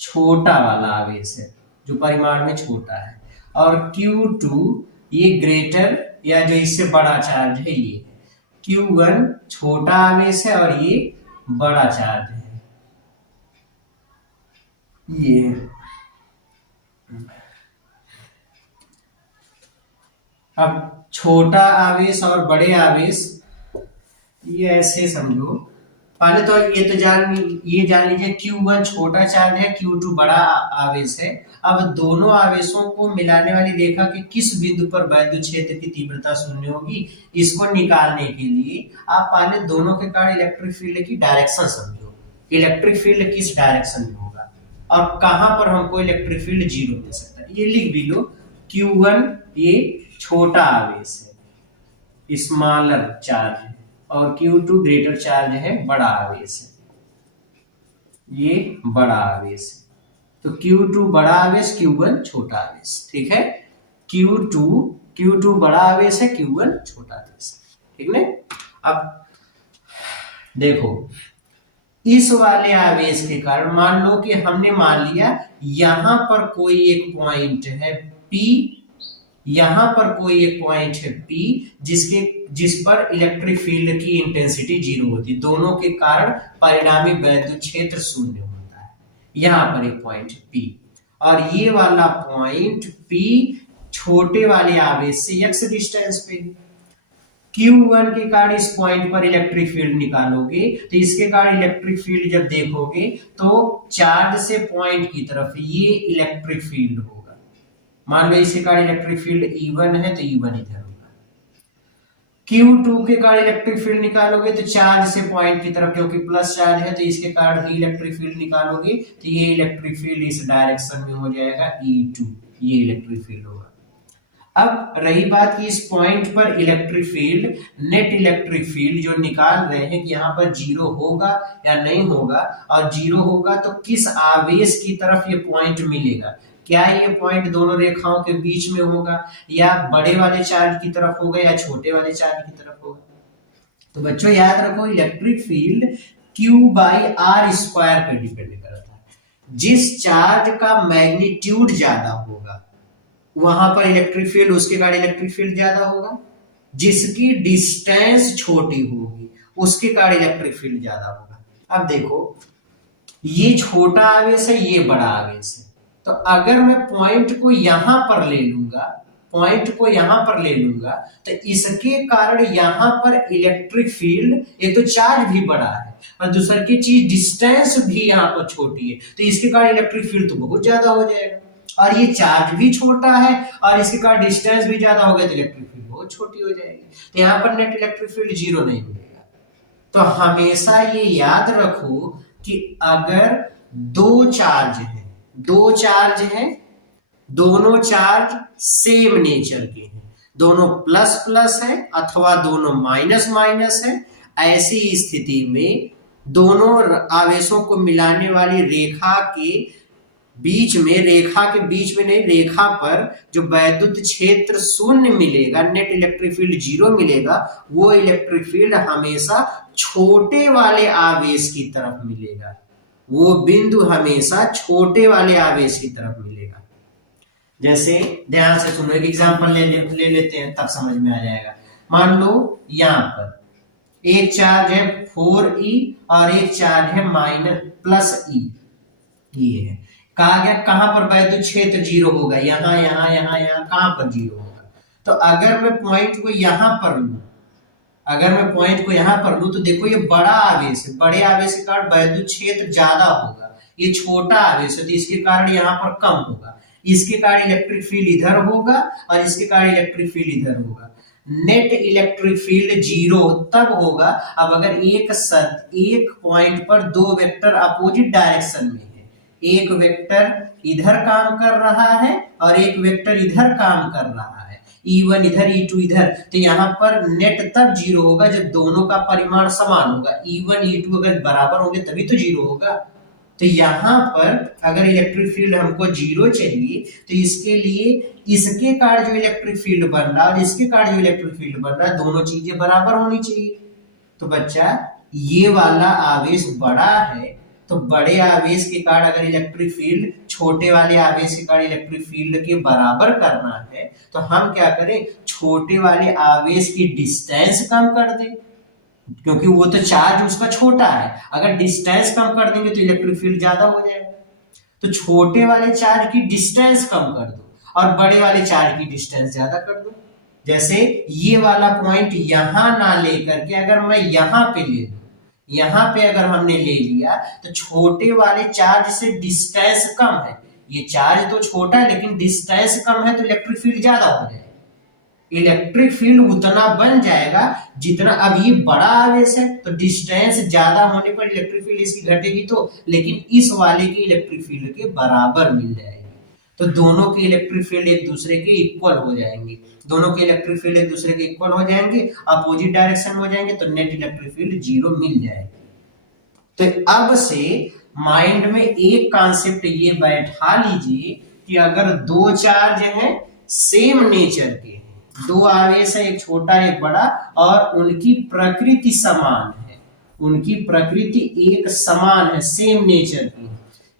छोटा वाला आवेश है जो परिमाण में छोटा है, और Q2 ये ग्रेटर या जो इससे बड़ा चार्ज है, ये Q1 छोटा आवेश है और ये बड़ा चार्ज है, ये। अब छोटा आवेश और बड़े आवेश, ये ऐसे समझो, पहले तो ये जान लीजिए Q1 छोटा चार्ज है, Q2 बड़ा आवेश है। अब दोनों आवेशों को मिलाने वाली रेखा के किस बिंदु पर वैद्युत क्षेत्र की तीव्रता शून्य होगी, इसको निकालने के लिए आप पहले दोनों के कारण इलेक्ट्रिक फील्ड की डायरेक्शन समझो। इलेक्ट्रिक फील्ड किस डायरेक्शन में होगा और कहां पर हमको इलेक्ट्रिक फील्ड 0 मिल सकता है, ये लिख भी लो। Q1 ये छोटा आवेश है, स्मॉलर चार्ज है, और Q2 ग्रेटर चार्ज है, बड़ा आवेश है, ये बड़ा आवेश है। तो Q2 बड़ा आवेश, Q1 छोटा आवेश, ठीक है। Q2 बड़ा आवेश है, Q1 छोटा आवेश, ठीक है। अब देखो इस वाले आवेश के कारण मान लो कि हमने मान लिया यहां पर कोई एक पॉइंट है P, यहां पर कोई एक पॉइंट है P जिस पर इलेक्ट्रिक फील्ड की इंटेंसिटी 0 होती है, दोनों के कारण परिणामी वैद्युत क्षेत्र शून्य होता है। यहां पर एक पॉइंट है P, और ये वाला पॉइंट P छोटे वाले आवेश से x डिस्टेंस पे। Q1 के कारण इस पॉइंट पर इलेक्ट्रिक फील्ड निकालोगे तो इसके कारण इलेक्ट्रिक फील्ड जब देखोगे तो चार्ज से पॉइंट की तरफ ये इलेक्ट्रिक फील्ड होगा। मान लो इसके कारण इलेक्ट्रिक फील्ड E1 है तो E1 इधर होगा। Q2 के कारण इलेक्ट्रिक फील्ड निकालोगे तो चार्ज से पॉइंट की तरफ, क्योंकि प्लस चार्ज है तो इसके कारण ही इलेक्ट्रिक फील्ड निकालोगे तो ये इलेक्ट्रिक फील्ड इस डायरेक्शन में हो जाएगा E2, ये इलेक्ट्रिक फील्ड होगा। अब रही बात कि इस पॉइंट पर electric field, net electric field जो निकाल रहे हैं कि यहाँ पर 0 होगा या नहीं होगा, और 0 होगा तो किस आवेश की तरफ ये पॉइंट मिलेगा, क्या ये पॉइंट दोनों रेखाओं के बीच में होगा या बड़े वाले चार्ज की तरफ होगा या छोटे वाले चार्ज की तरफ होगा। तो बच्चों याद रखो इलेक्ट्रिक फील्ड Q/r² पे डिपेंड करता है। जिस चार्ज का मैग्नीट्यूड ज्यादा होगा वहां पर इलेक्ट्रिक फील्ड, उसके कारण इलेक्ट्रिक फील्ड ज्यादा होगा। जिसकी डिस्टेंस छोटी होगी उसके कारण इलेक्ट्रिक फील्ड ज्यादा होगा। अब देखो ये छोटा आवेश है, ये बड़ा आवेश है, तो अगर मैं पॉइंट को यहां पर ले लूंगा, पॉइंट को यहां पर ले लूंगा तो इसके कारण यहां पर इलेक्ट्रिक फील्ड, एक तो चार्ज भी बड़ा है और दूसरा की चीज डिस्टेंस भी यहाँ पर छोटी है, तो इसके कारण इलेक्ट्रिक फील्ड तो बहुत ज्यादा हो जाएगा। और ये चार्ज भी छोटा है और इसके कारण डिस्टेंस भी ज्यादा हो गया तो इलेक्ट्रिक फील्ड बहुत छोटी हो जाएगी, तो यहाँ पर नेट इलेक्ट्रिक फील्ड जीरो नहीं मिलेगा। तो हमेशा ये याद रखो कि अगर दो चार्ज है, दोनों चार्ज सेम नेचर के हैं, दोनों प्लस प्लस है अथवा दोनों माइनस माइनस है, ऐसी स्थिति में दोनों आवेशों को मिलाने वाली रेखा के बीच में नहीं, रेखा पर जो वैद्युत क्षेत्र शून्य मिलेगा, नेट इलेक्ट्रिक फील्ड जीरो मिलेगा, वो इलेक्ट्रिक फील्ड हमेशा छोटे वाले आवेश की तरफ मिलेगा, वो बिंदु हमेशा छोटे वाले आवेश की तरफ मिलेगा। जैसे ध्यान से सुनो, एक एग्जांपल ले लेते हैं तब समझ में आ जाएगा। मान लो यहाँ पर एक चार्ज है 4e और एक चार्ज है -+e, ये है। कहा गया कहां पर वैद्युत क्षेत्र जीरो होगा, यहाँ कहां पर जीरो होगा। तो अगर मैं पॉइंट को यहां पर लूं, तो देखो ये बड़ा आवेश है, बड़े आवेश के कारण वैद्युत क्षेत्र ज्यादा होगा, ये छोटा आवेश है तो इसके कारण यहाँ पर कम होगा, इसके कारण इलेक्ट्रिक फील्ड इधर होगा और इसके कारण इलेक्ट्रिक फील्ड इधर होगा। नेट इलेक्ट्रिक फील्ड जीरो तब होगा अब अगर एक पॉइंट पर दो वेक्टर अपोजिट डायरेक्शन में है, एक वेक्टर इधर काम कर रहा है और एक वेक्टर इधर काम कर रहा है, E1 इधर E2 इधर, तो यहाँ पर नेट तब जीरो होगा जब दोनों का परिमाण समान होगा। E1 E2 अगर बराबर होंगे तभी तो जीरो होगा। तो यहाँ पर अगर इलेक्ट्रिक फील्ड हमको जीरो चाहिए तो इसके लिए इसके कारण जो इलेक्ट्रिक फील्ड बन रहा है और इसके कारण जो इलेक्ट्रिक फील्ड बन रहा है, दोनों चीजें बराबर होनी चाहिए। तो बच्चा ये वाला आवेश बड़ा है तो बड़े आवेश के कारण अगर इलेक्ट्रिक फील्ड छोटे वाले आवेश के कारण इलेक्ट्रिक फील्ड के बराबर करना है तो हम क्या करें, छोटे वाले आवेश की डिस्टेंस कम कर दें, क्योंकि वो तो चार्ज उसका छोटा है, अगर डिस्टेंस कम कर देंगे तो इलेक्ट्रिक फील्ड ज्यादा हो जाएगा। तो छोटे वाले चार्ज की डिस्टेंस कम कर दो और बड़े वाले चार्ज की डिस्टेंस ज्यादा कर दो। जैसे ये वाला पॉइंट यहां ना लेकर के अगर मैं यहां पे ले लूं, यहां पे अगर हमने ले लिया तो छोटे वाले चार्ज से डिस्टेंस कम है, ये चार्ज तो छोटा है लेकिन डिस्टेंस कम है तो इलेक्ट्रिक फील्ड ज्यादा हो जाएगा। इलेक्ट्रिक फील्ड उतना बन जाएगा जितना, अब ये बड़ा आवेश है तो डिस्टेंस ज्यादा होने पर इलेक्ट्रिक फील्ड इसकी घटेगी तो, लेकिन इस वाले की इलेक्ट्रिक फील्ड के बराबर मिल जाएगी। तो दोनों की इलेक्ट्रिक फील्ड एक दूसरे के इक्वल हो जाएंगे, दोनों के इलेक्ट्रिक फील्ड एक दूसरे के इक्वल हो जाएंगे, अपोजिट डायरेक्शन हो जाएंगे, तो नेट इलेक्ट्रिक फील्ड जीरो मिल जाएगी। तो अब से माइंड में एक कॉन्सेप्ट ये बैठा लीजिए कि अगर दो चार्ज हैं सेम नेचर के, दो आवेश है, एक छोटा एक बड़ा, और उनकी प्रकृति समान है, उनकी प्रकृति एक समान है, सेम नेचर की,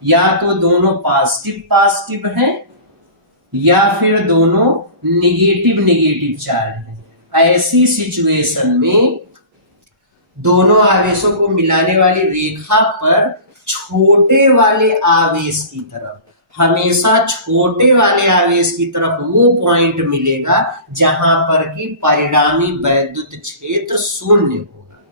या तो दोनों पॉजिटिव हैं या फिर दोनों निगेटिव चार्ज है। ऐसी सिचुएशन में दोनों आवेशों को मिलाने वाली रेखा पर छोटे वाले आवेश की तरफ, हमेशा छोटे वाले आवेश की तरफ वो पॉइंट मिलेगा जहां पर कि परिणामी वैद्युत क्षेत्र शून्य होगा,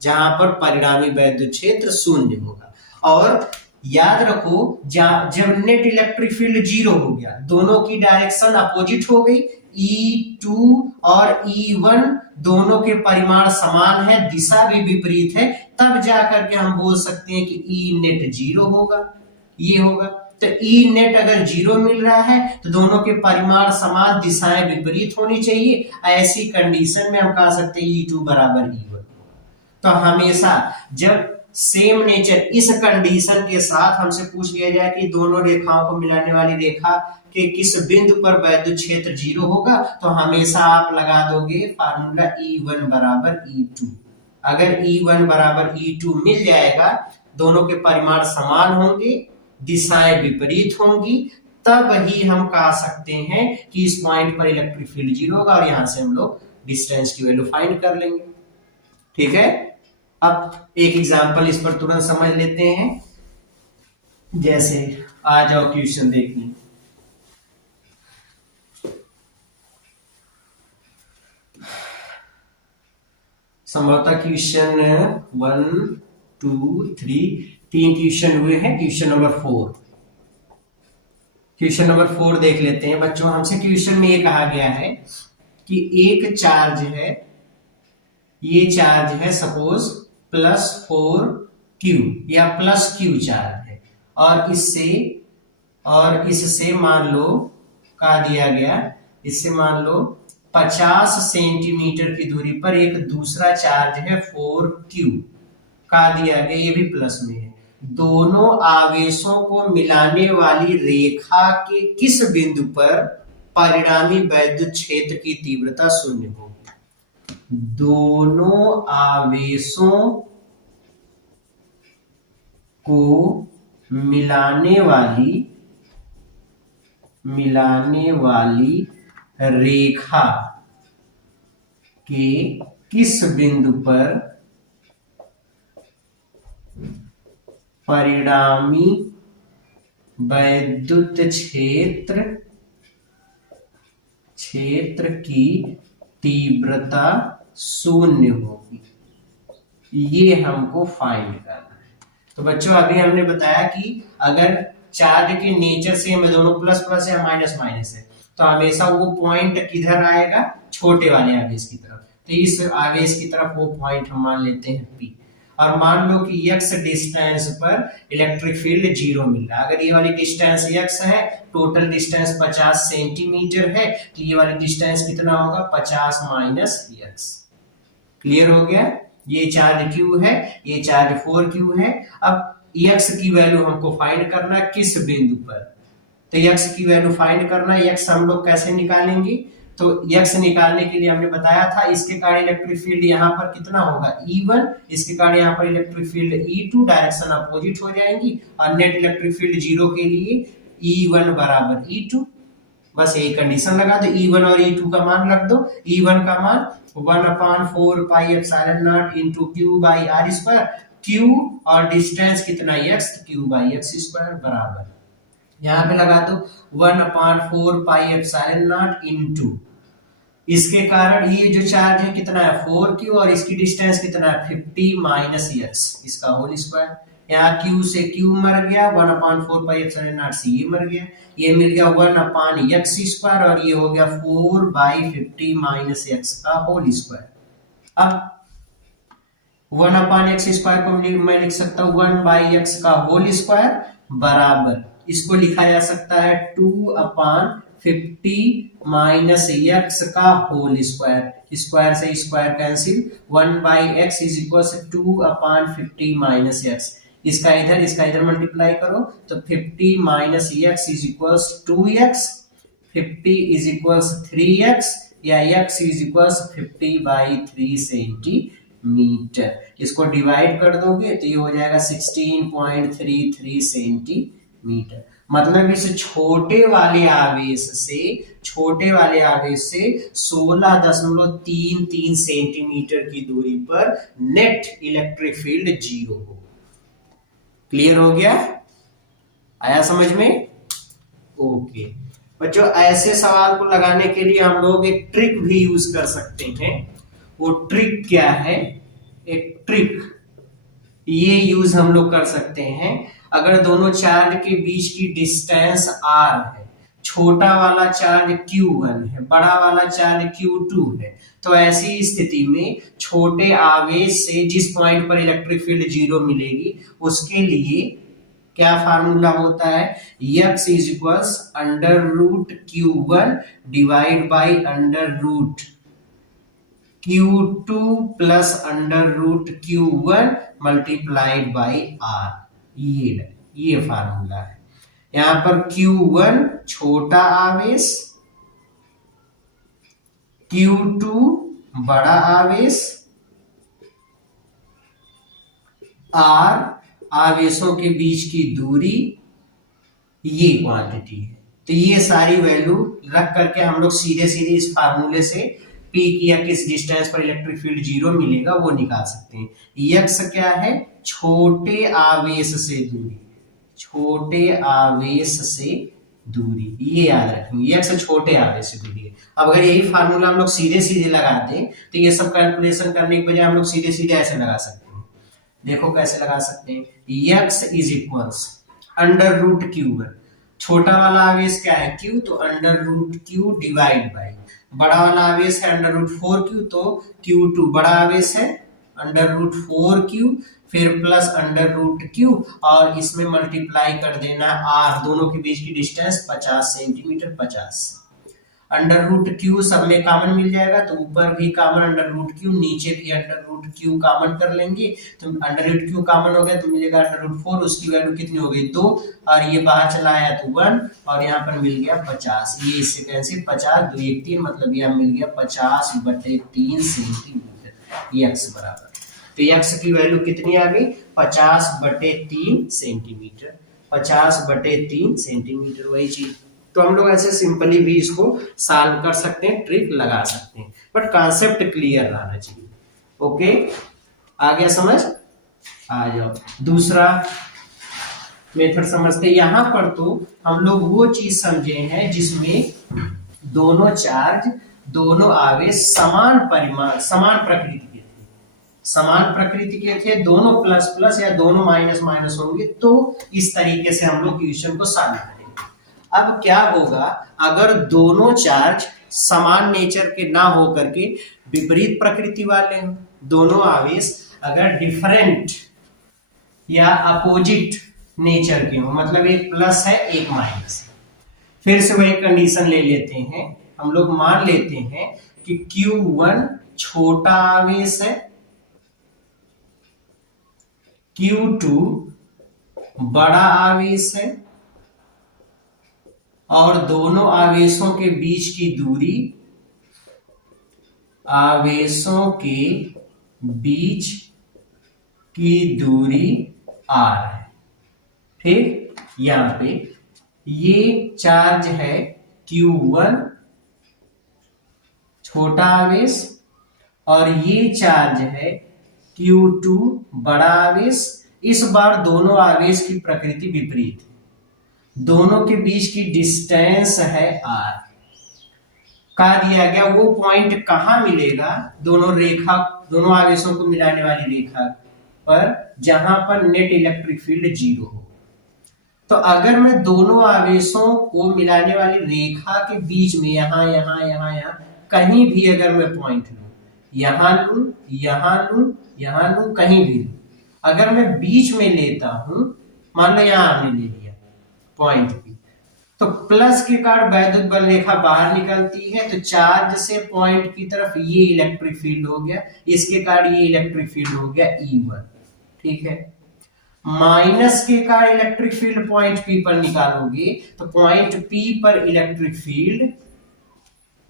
जहां पर परिणामी वैद्युत क्षेत्र शून्य होगा। और याद रखो जब नेट इलेक्ट्रिक फील्ड जीरो हो गया, दोनों की डायरेक्शन अपोजिट हो गई, E2 और E1 दोनों के परिमाण समान है, दिशा भी विपरीत है, तब जाकर के हम बोल सकते हैं कि E नेट जीरो होगा, ये होगा। तो E नेट अगर जीरो मिल रहा है तो दोनों के परिमाण समान, दिशाएं विपरीत होनी चाहिए, ऐसी कंडीशन में हम कह सकते हैं E2 बराबर E1। तो हमेशा जब सेम नेचर, इस कंडीशन के साथ हमसे पूछ लिया जाए कि दोनों रेखाओं को मिलाने वाली रेखा के किस बिंदु पर वैद्युत क्षेत्र जीरो होगा, तो हमेशा आप लगा दोगे फार्मूला E1 बराबर E2। अगर E1 बराबर E2 मिल जाएगा, दोनों के परिमाण समान होंगे, दिशाएं विपरीत होंगी, तब ही हम कह सकते हैं कि इस पॉइंट पर इलेक्ट्रिक फील्ड जीरो होगा, और यहां से हम लोग डिस्टेंस की वैल्यू फाइंड कर लेंगे। ठीक है, अब एक एग्जांपल इस पर तुरंत समझ लेते हैं। जैसे आ जाओ क्वेश्चन देखने। संभवतः क्वेश्चन 1 2 3 3 क्वेश्चन हुए हैं। क्वेश्चन नंबर 4, क्वेश्चन नंबर 4 देख लेते हैं बच्चों। हमसे क्वेश्चन में ये कहा गया है कि एक चार्ज है, ये चार्ज है सपोज +4Q या +Q चार्ज है, और इससे मान लो कहा दिया गया, इससे मान लो 50 सेंटीमीटर की दूरी पर एक दूसरा चार्ज है 4Q कहा दिया गया, ये भी प्लस में है। दोनों आवेशों को मिलाने वाली रेखा के किस बिंदु पर परिणामी वैद्युत क्षेत्र की तीव्रता शून्य होगी? दोनों आवेशों को मिलाने वाली रेखा के किस बिंदु पर परिणामी वैद्युत क्षेत्र की तीव्रता शून्य होगी, ये हमको फाइंड करना है। तो बच्चों अभी हमने बताया कि अगर चार्ज के नेचर से में दोनों प्लस प्लस या माइनस माइनस है, तो हमेशा वो पॉइंट किधर आएगा? छोटे वाले आवेश की तरफ। तो इस आवेश की तरफ वो पॉइंट हम मान लेते हैं P, और मान लो कि x डिस्टेंस पर इलेक्ट्रिक फील्ड 0 मिल रहा है। अगर ये वाली डिस्टेंस x है, टोटल डिस्टेंस 50 सेंटीमीटर है, तो ये वाली डिस्टेंस कितना होगा? 50 माइनस x। क्लियर हो गया? ये चार्ज q है, ये चार्ज 4Q है। अब x की वैल्यू हमको फाइंड करना है किस बिंदु पर, तो x की वैल्यू फाइंड करना है। x हम लोग कैसे निकालेंगे? तो x निकालने के लिए हमने बताया था, इसके कारण इलेक्ट्रिक फील्ड यहाँ पर कितना होगा? E1, इसके कारण यहाँ पर electric field E2, direction opposite हो जाएंगी, और नेट इलेक्ट्रिक फील्ड 0 के लिए E1 बराबर E2। बस यही कंडीशन लगा दो, E1 और E2 का मान रख दो। E1 का मान 1/4πε0 इंटू Q/r², Q और डिस्टेंस कितना x, Q/x² बराबर, यहाँ पे लगा दो 1/4πε0 इंटू, इसके कारण ये जो चार्ज है कितना है 4Q, और इसकी डिस्टेंस कितना है 50 माइनस x, इसका होल स्क्वायर। यहाँ Q से Q मर गया, 1/4πε0 से ये मर गया, ये मिल गया 1/x², और ये हो गया 4/50 माइनस x का होल स्क्वायर। अब 1/x² को मैं लिख सकता हूँ 1/x का होल स्क्वायर बराबर, इसको लिखा जा सकता है 2/50 माइनस x का होल स्क्वायर, स्क्वायर से square cancel, 1/x is equal से 2/50 माइनस x, इसका इधर मल्टीप्लाई करो, तो 50 minus x is equal 2x, 50 is equal 3x, या x इज इक्वल 50/3 सेंटीमीटर। इसको डिवाइड कर दोगे तो ये हो जाएगा 16.33 सेंटीमीटर। मतलब इस छोटे वाले आवेश से 16.33 सेंटीमीटर की दूरी पर नेट इलेक्ट्रिक फील्ड 0 हो। क्लियर हो गया? आया समझ में? ओके बच्चों, ऐसे सवाल को लगाने के लिए हम लोग एक ट्रिक भी यूज कर सकते हैं। वो ट्रिक क्या है? एक ट्रिक ये यूज हम लोग कर सकते हैं, अगर दोनों चार्ज के बीच की डिस्टेंस r है, छोटा वाला चार्ज Q1 है, बड़ा वाला चार्ज Q2 है, तो ऐसी स्थिति में छोटे आवेश से जिस पॉइंट पर इलेक्ट्रिक फील्ड 0 मिलेगी, उसके लिए क्या फार्मूला होता है? x is equals √Q1 divide by √Q2 plus √Q1 multiplied by r। ये फार्मूला है। यहां पर Q1 छोटा आवेश, Q2 बड़ा आवेश, R आवेशों के बीच की दूरी, ये क्वांटिटी है। तो ये सारी वैल्यू रख करके हम लोग सीधे इस फार्मूले से P की या किस डिस्टेंस पर इलेक्ट्रिक फील्ड 0 मिलेगा वो निकाल सकते हैं। x क्या है? छोटे आवेश से दूरी, छोटे आवेश से दूरी, ये याद रखेंगे, ये अक्सर छोटे आवेश से दूरी है। अब अगर यही फार्मूला हम लोग सीधे सीधे लगाते हैं तो ये सब कैलकुलेशन करने के बजाय हम लोग सीधे सीधे ऐसे लगा सकते हैं। देखो कैसे लगा सकते हैं, x is equals under root q, छोटा वाला आवेश क्या है q, तो under root q divide by, बड़ा वाला आवेश है अंडर रूट 4q, तो q2 बड़ा आवेश है अंडर रूट 4q, फिर प्लस अंडर रूट क्यू, और इसमें मल्टीप्लाई कर देना r, दोनों के बीच की distance 50 centimetre, 50 under root q सब में कॉमन मिल जाएगा, तो ऊपर भी कॉमन अंडर रूट क्यू, नीचे भी अंडर रूट क्यू कॉमन कर लेंगे, तो अंडर रूट क्यू कॉमन हो गया तो मिलेगा अंडर रूट 4, उसकी वैल्यू कितनी हो गई 2, और ये बाहर चला आया तो 1, और यहाँ पर मिल गया 50, ये इससे कैंसिल, 50 2 1 3, मतलब यह मिल गया 50/3 सेंटीमीटर, ये x बराबर, तो x की वैल्यू कितनी आ गई 50/3 सेंटीमीटर, 50/3 सेंटीमीटर, वही चीज। तो हम लोग ऐसे सिंपली भी इसको सॉल्व कर सकते हैं, ट्रिक लगा सकते हैं, बट कॉन्सेप्ट क्लियर रहना चाहिए। ओके, आ गया समझ? आ जाओ दूसरा मेथड समझते हैं। यहां पर तो हम लोग वो चीज समझे हैं जिसमें दोनों चार्ज, दोनों आवेश समान परिमाण, समान प्रकृति के थे, समान प्रकृति के थे, दोनों प्लस प्लस या दोनों माइनस माइनस होंगे, तो इस तरीके से हम लोग क्वेश्चन को सॉल्व करेंगे। अब क्या होगा अगर दोनों चार्ज समान नेचर के ना हो करके विपरीत प्रकृति वाले हैं, दोनों आवेश अगर डिफरेंट या अपोजिट नेचर के हो, मतलब एक प्लस है एक माइनस है, फिर से वही कंडीशन ले लेते हैं, हम लोग मान लेते हैं कि Q1 छोटा आवेश है, Q2 बड़ा आवेश है, और दोनों आवेशों के बीच की दूरी, आवेशों के बीच की दूरी r है। ठीक, यहां पे ये चार्ज है Q1 छोटा आवेश, और ये चार्ज है Q2 बड़ा आवेश। इस बार दोनों आवेश की प्रकृति विपरीत है, दोनों के बीच की डिस्टेंस है r, कहा दिया गया वो पॉइंट कहां मिलेगा, दोनों रेखा, दोनों आवेशों को मिलाने वाली रेखा पर, जहां पर नेट इलेक्ट्रिक फील्ड 0 हो। तो अगर मैं दोनों आवेशों को मिलाने वाली रेखा के बीच में यहां यहां यहां यहां कहीं भी अगर मैं पॉइंट लूं, यहां लूं, यहां लूं, यहां लूं, कहीं भी लूं, अगर मैं बीच में लेता हूं, मान लो यहां हमने ले लिया पॉइंट भी, तो प्लस के कारण वैद्युत बल रेखा बाहर निकलती है, तो चार्ज से पॉइंट की तरफ ये इलेक्ट्रिक फील्ड हो गया, इसके कारण ये इलेक्ट्रिक फील्ड हो गया E1। ठीक है, माइनस के कारण इलेक्ट्रिक फील्ड पॉइंट P पर निकालोगे, तो पॉइंट P पर इलेक्ट्रिक फील्ड,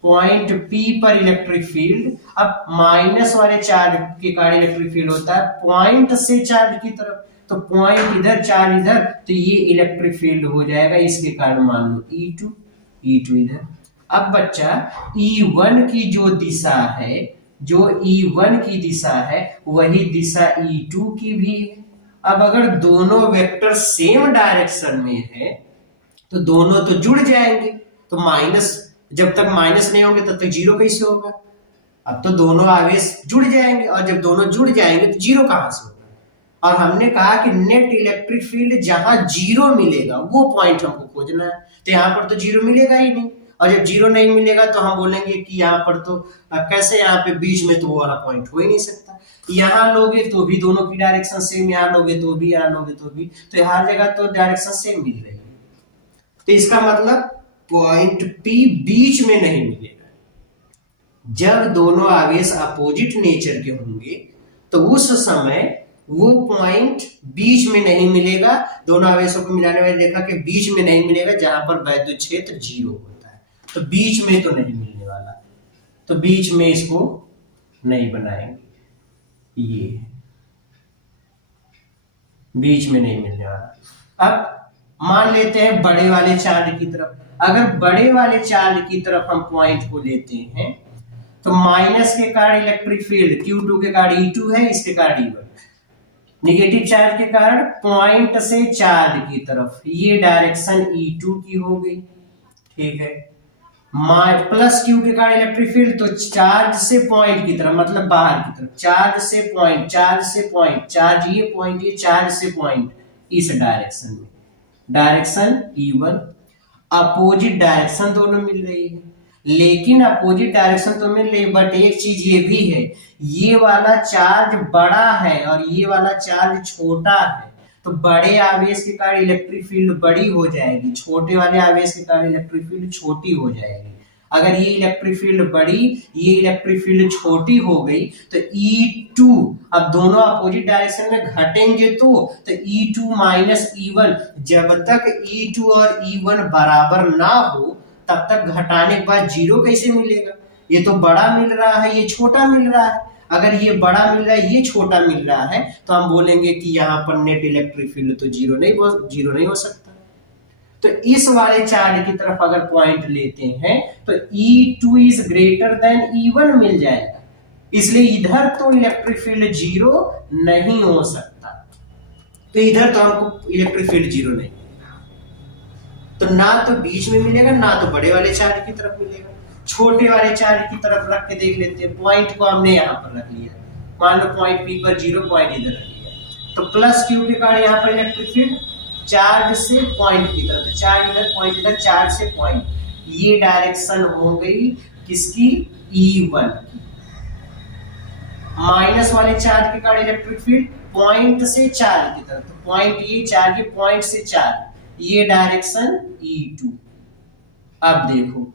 पॉइंट P पर इलेक्ट्रिक फील्ड, अब माइनस वाले चार्ज के कारण इलेक्ट्रिक फील्ड होता है पॉइंट से चार्ज की तरफ, तो पॉइंट इधर चार्ज इधर, तो ये इलेक्ट्रिक फील्ड हो जाएगा, इसके कारण मान लो E2, E2 इधर। अब बच्चा E1 की जो दिशा है, जो E1 की दिशा है वही दिशा E2 की भी है। अब अगर दोनों वेक्टर सेम डायरेक्शन में है तो दोनों तो जुड़ जाएंगे, तो माइनस, जब तक माइनस नहीं होंगे तब तक जीरो कैसे होगा, अब तो दोनों आवेश जुड़ जाएंगे, और जब दोनों जुड़ जाएंगे तो जीरो कहां से होगा। और हमने कहा कि नेट इलेक्ट्रिक फील्ड जहां जीरो मिलेगा वो पॉइंट हमको खोजना है, तो यहाँ पर तो जीरो मिलेगा ही नहीं, और जब जीरो नहीं मिलेगा तो हम बोलेंगे कि यहाँ पर तो कैसे, यहाँ पे बीच में तो वो वाला पॉइंट हो ही नहीं सकता, यहाँ लोगे तो भी दोनों की डायरेक्शन सेम, यहाँ लोगे तो भी, यहाँ लोगे तो भी, तो हर जगह तो डायरेक्शन सेम मिल रही है, तो इसका मतलब पॉइंट P बीच में नहीं मिलेगा। जब दोनों आवेश अपोजिट नेचर के होंगे तो उस समय वो पॉइंट बीच में नहीं मिलेगा, दोनों आवेशों को मिलाने वाली रेखा के बीच में नहीं मिलेगा, जहां पर वैद्युत क्षेत्र 0 होता है, तो बीच में तो नहीं मिलने वाला, तो बीच में इसको नहीं बनाएंगे, ये बीच में नहीं मिलने वाला। अब मान लेते हैं बड़े वाले चार्ज की तरफ, अगर बड़े वाले चार्ज की तरफ हम पॉइंट को लेते हैं तो माइनस के कारण इलेक्ट्रिक फील्ड Q2 के कारण E2 है, इसके कारण E1, नेगेटिव चार्ज के कारण पॉइंट से चार्ज की तरफ, ये डायरेक्शन E2 की हो गई, ठीक है। प्लस क्यू के कारण इलेक्ट्रिक फील्ड, तो चार्ज से पॉइंट की तरफ मतलब बाहर की तरफ, चार्ज से पॉइंट, चार्ज से पॉइंट, चार्ज ये पॉइंट, ये चार्ज से पॉइंट, इस डायरेक्शन में, डायरेक्शन E1। अपोजिट डायरेक्शन दोनों मिल रही है, लेकिन अपोजिट डायरेक्शन तो मिल रही है, बट एक चीज ये भी है, ये वाला चार्ज बड़ा है और ये वाला चार्ज छोटा है, तो बड़े आवेश के कारण इलेक्ट्रिक फील्ड बड़ी हो जाएगी, छोटे वाले आवेश के कारण इलेक्ट्रिक फील्ड छोटी हो जाएगी। अगर ये इलेक्ट्रिक फील्ड बड़ी, ये इलेक्ट्रिक फील्ड छोटी हो गई, तो E2 अब दोनों अपोजिट डायरेक्शन में घटेंगे, तो E2 माइनस E1, जब तक E2 और E1 बराबर ना हो तब तक घटाने के बाद जीरो कैसे मिलेगा? ये तो बड़ा मिल रहा है, ये छोटा मिल रहा है। अगर ये बड़ा मिल रहा है, ये छोटा मिल रहा है, तो हम बोलेंगे कि यहाँ पर नेट इलेक्ट्रिक फील्ड तो जीरो नहीं हो सकता। तो इस वाले चार्ज की तरफ अगर पॉइंट लेते हैं तो E2 is greater than E1 मिल जाएगा, इसलिए इधर तो इलेक्ट्रिक फील्ड जीरो नहीं हो सकता, तो इधर तो हमको इलेक्ट्रिक फील्ड जीरो नहीं, तो ना तो बीच में मिलेगा, ना तो बड़े वाले चार्ज की तरफ मिलेगा। छोटे वाले चार्ज की तरफ रख के देख लेते हैं। पॉइंट को हमने यहाँ पर रख लिया, मान लो पॉइंट P पर जीरो, पॉइंट इधर रख लिया, तो प्लस क्यू के कारण यहाँ पर इलेक्ट्रिक फील्ड चार्ज से पॉइंट की तरफ, चार्ज इधर पॉइंट इधर, चार्ज से पॉइंट, ये डायरेक्शन हो गई किसकी? E1 की। माइनस वाले चार्ज के कारण इलेक्ट्रिक फील्ड पॉइंट से चार्ज की तरफ, तो पॉइंट ये चार्ज, पॉइंट से चार्ज, ये डायरेक्शन E2। अब देखो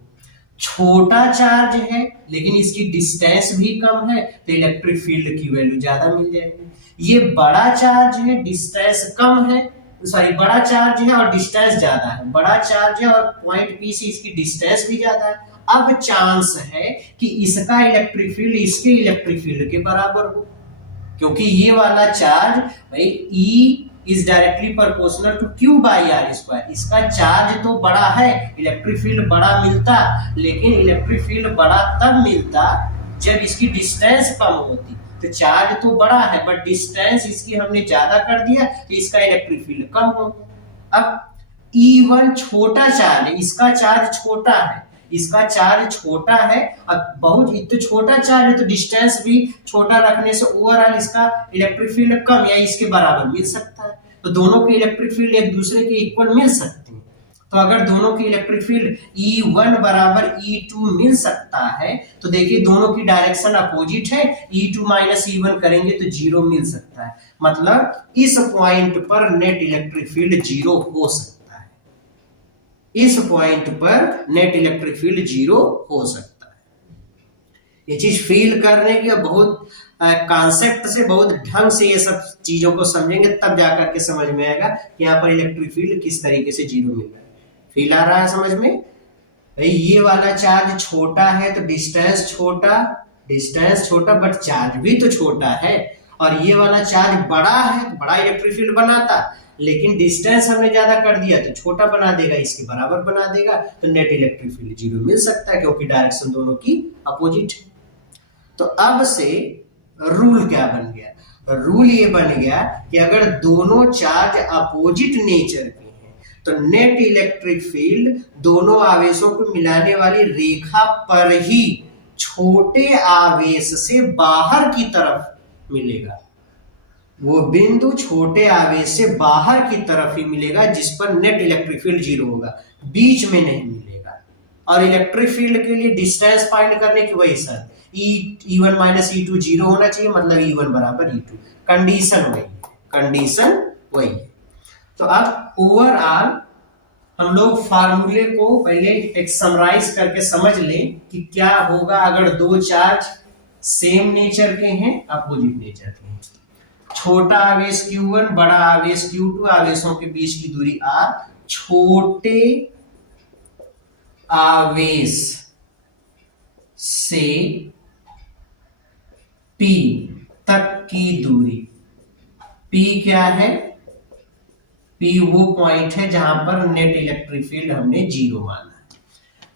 छोटा चार्ज है लेकिन इसकी डिस्टेंस भी कम है, तो इलेक्ट्रिक फील्ड की वैल्यू ज्यादा मिल जाएगी। ये बड़ा चार्ज है, डिस्टेंस कम है, सॉरी बड़ा चार्ज है और डिस्टेंस ज्यादा है, बड़ा चार्ज है और पॉइंट P से इसकी डिस्टेंस भी ज्यादा है। अब चांस है कि इसका इलेक्ट्रिक फील्ड इसके इलेक्ट्रिक फील्ड के बराबर हो, क्योंकि ये वाला चार्ज भाई E is directly proportional to Q by R square, इसका चार्ज तो बड़ा है, इलेक्ट्रिक फील्ड बड़ा मिलता, लेकिन इलेक्ट्रिक फील्ड बड़ा तब मिलता जब इसकी डिस्टेंस कम होती। तो चार्ज तो बड़ा है बट डिस्टेंस इसकी हमने ज्यादा कर दिया, तो इसका इलेक्ट्रिक फील्ड कम हो गया। अब E1 छोटा चार्ज है, इसका चार्ज छोटा है, इसका चार्ज छोटा है, अब बहुत तो छोटा चार्ज है तो डिस्टेंस भी छोटा रखने से ओवरऑल इसका इलेक्ट्रिक फील्ड कम या इसके बराबर मिल सकता है, तो दोनों के इलेक्ट्रिक फील्ड एक दूसरे के इक्वल मिल सकते हैं। तो अगर दोनों की इलेक्ट्रिक फील्ड E1 बराबर E2 मिल सकता है, तो देखिए दोनों की डायरेक्शन अपोजिट है, E2 माइनस E1 करेंगे तो जीरो मिल सकता है, मतलब इस पॉइंट पर नेट इलेक्ट्रिक फील्ड जीरो हो सकता है, इस पॉइंट पर नेट इलेक्ट्रिक फील्ड जीरो हो सकता है। ये चीज फील करने की बहुत कॉन्सेप्ट से, बहुत ढंग से ये सब चीजों को समझेंगे तब जाकर के समझ में आएगा कि यहाँ पर इलेक्ट्रिक फील्ड किस तरीके से जीरो मिल रहा है। फील आ रहा है समझ में? भाई ये वाला चार्ज छोटा है तो डिस्टेंस छोटा बट चार्ज भी तो छोटा है, और ये वाला चार्ज बड़ा है तो बड़ा इलेक्ट्रिक फील्ड बनाता, लेकिन डिस्टेंस हमने ज्यादा कर दिया तो छोटा बना देगा, इसके बराबर बना देगा, तो नेट इलेक्ट्रिक फील्ड जीरो मिल सकता है क्योंकि डायरेक्शन दोनों की अपोजिट है। तो अब से रूल क्या बन गया? रूल ये बन गया कि अगर दोनों चार्ज अपोजिट नेचर के हैं तो नेट इलेक्ट्रिक फील्ड दोनों आवेशों को मिलाने वाली रेखा पर ही छोटे आवेश से बाहर की तरफ मिलेगा, वो बिंदु छोटे आवेश से बाहर की तरफ ही मिलेगा जिस पर नेट इलेक्ट्रिक फील्ड जीरो होगा, बीच में नहीं मिलेगा। और इलेक्ट्रिक फील्ड के लिए डिस्टेंस फाइंड करने की वही शर्त, E1 माइनस E2 जीरो होना चाहिए, मतलब E1 बराबर E2, कंडीशन वही है। तो अब ओवरऑल हम लोग फार्मूले को पहले एक समराइज करके समझ लें कि क्या होगा अगर दो चार्ज सेम नेचर के हैं, अपोजिट नेचर के हैं। छोटा आवेश Q1, बड़ा आवेश Q2, आवेशों के बीच की दूरी R, छोटे आवेश से P तक की दूरी, P क्या है? P वो पॉइंट है जहां पर नेट इलेक्ट्रिक फील्ड हमने जीरो माना है।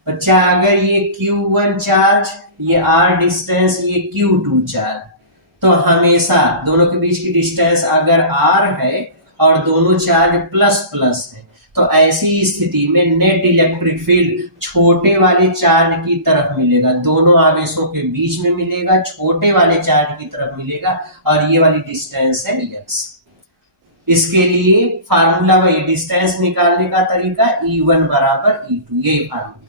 बच्चा अगर ये Q1 चार्ज, ये R डिस्टेंस, ये Q2 चार्ज, तो हमेशा दोनों के बीच की डिस्टेंस अगर r है और दोनों चार्ज प्लस प्लस है, तो ऐसी स्थिति में नेट इलेक्ट्रिक फील्ड छोटे वाले चार्ज की तरफ मिलेगा, दोनों आवेशों के बीच में मिलेगा, छोटे वाले चार्ज की तरफ मिलेगा, और ये वाली डिस्टेंस है x। इसके लिए फार्मूला वही, डिस्टेंस निकालने का तरीका E1 बराबर E2, यही फार्मूला।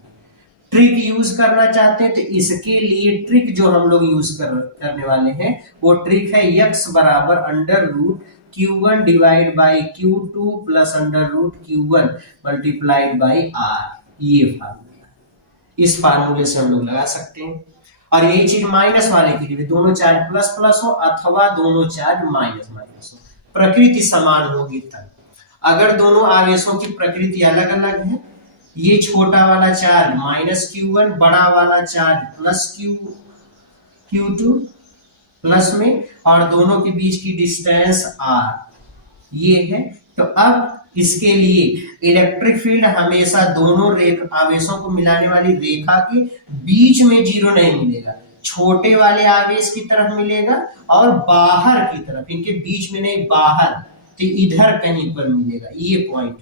ट्रिक यूज करना चाहते हैं तो इसके लिए ट्रिक जो हम लोग यूज करने वाले हैं वो ट्रिक है x बराबर under root Q1 divide by Q2 plus under root Q1 multiplied by R। ये फार्मूला, इस फार्मूले से हम लोग लगा सकते हैं। और यही चीज माइनस वाले के लिए, दोनों चार्ज प्लस प्लस हो अथवा दोनों चार्ज माइनस माइनस हो, प्रकृति समान होगी तब। अगर दोनों आवेशों की प्रकृति अलग अलग है, ये छोटा वाला चार्ज माइनस Q1, बड़ा वाला चार्ज प्लस Q2 प्लस में, और दोनों के बीच की डिस्टेंस R ये है। तो अब इसके लिए इलेक्ट्रिक फील्ड हमेशा दोनों आवेशों को मिलाने वाली रेखा के बीच में जीरो नहीं मिलेगा, छोटे वाले आवेश की तरफ मिलेगा और बाहर की तरफ, इनके बीच में नहीं, बाहर, तो इधर कहीं पर मिलेगा ये पॉइंट,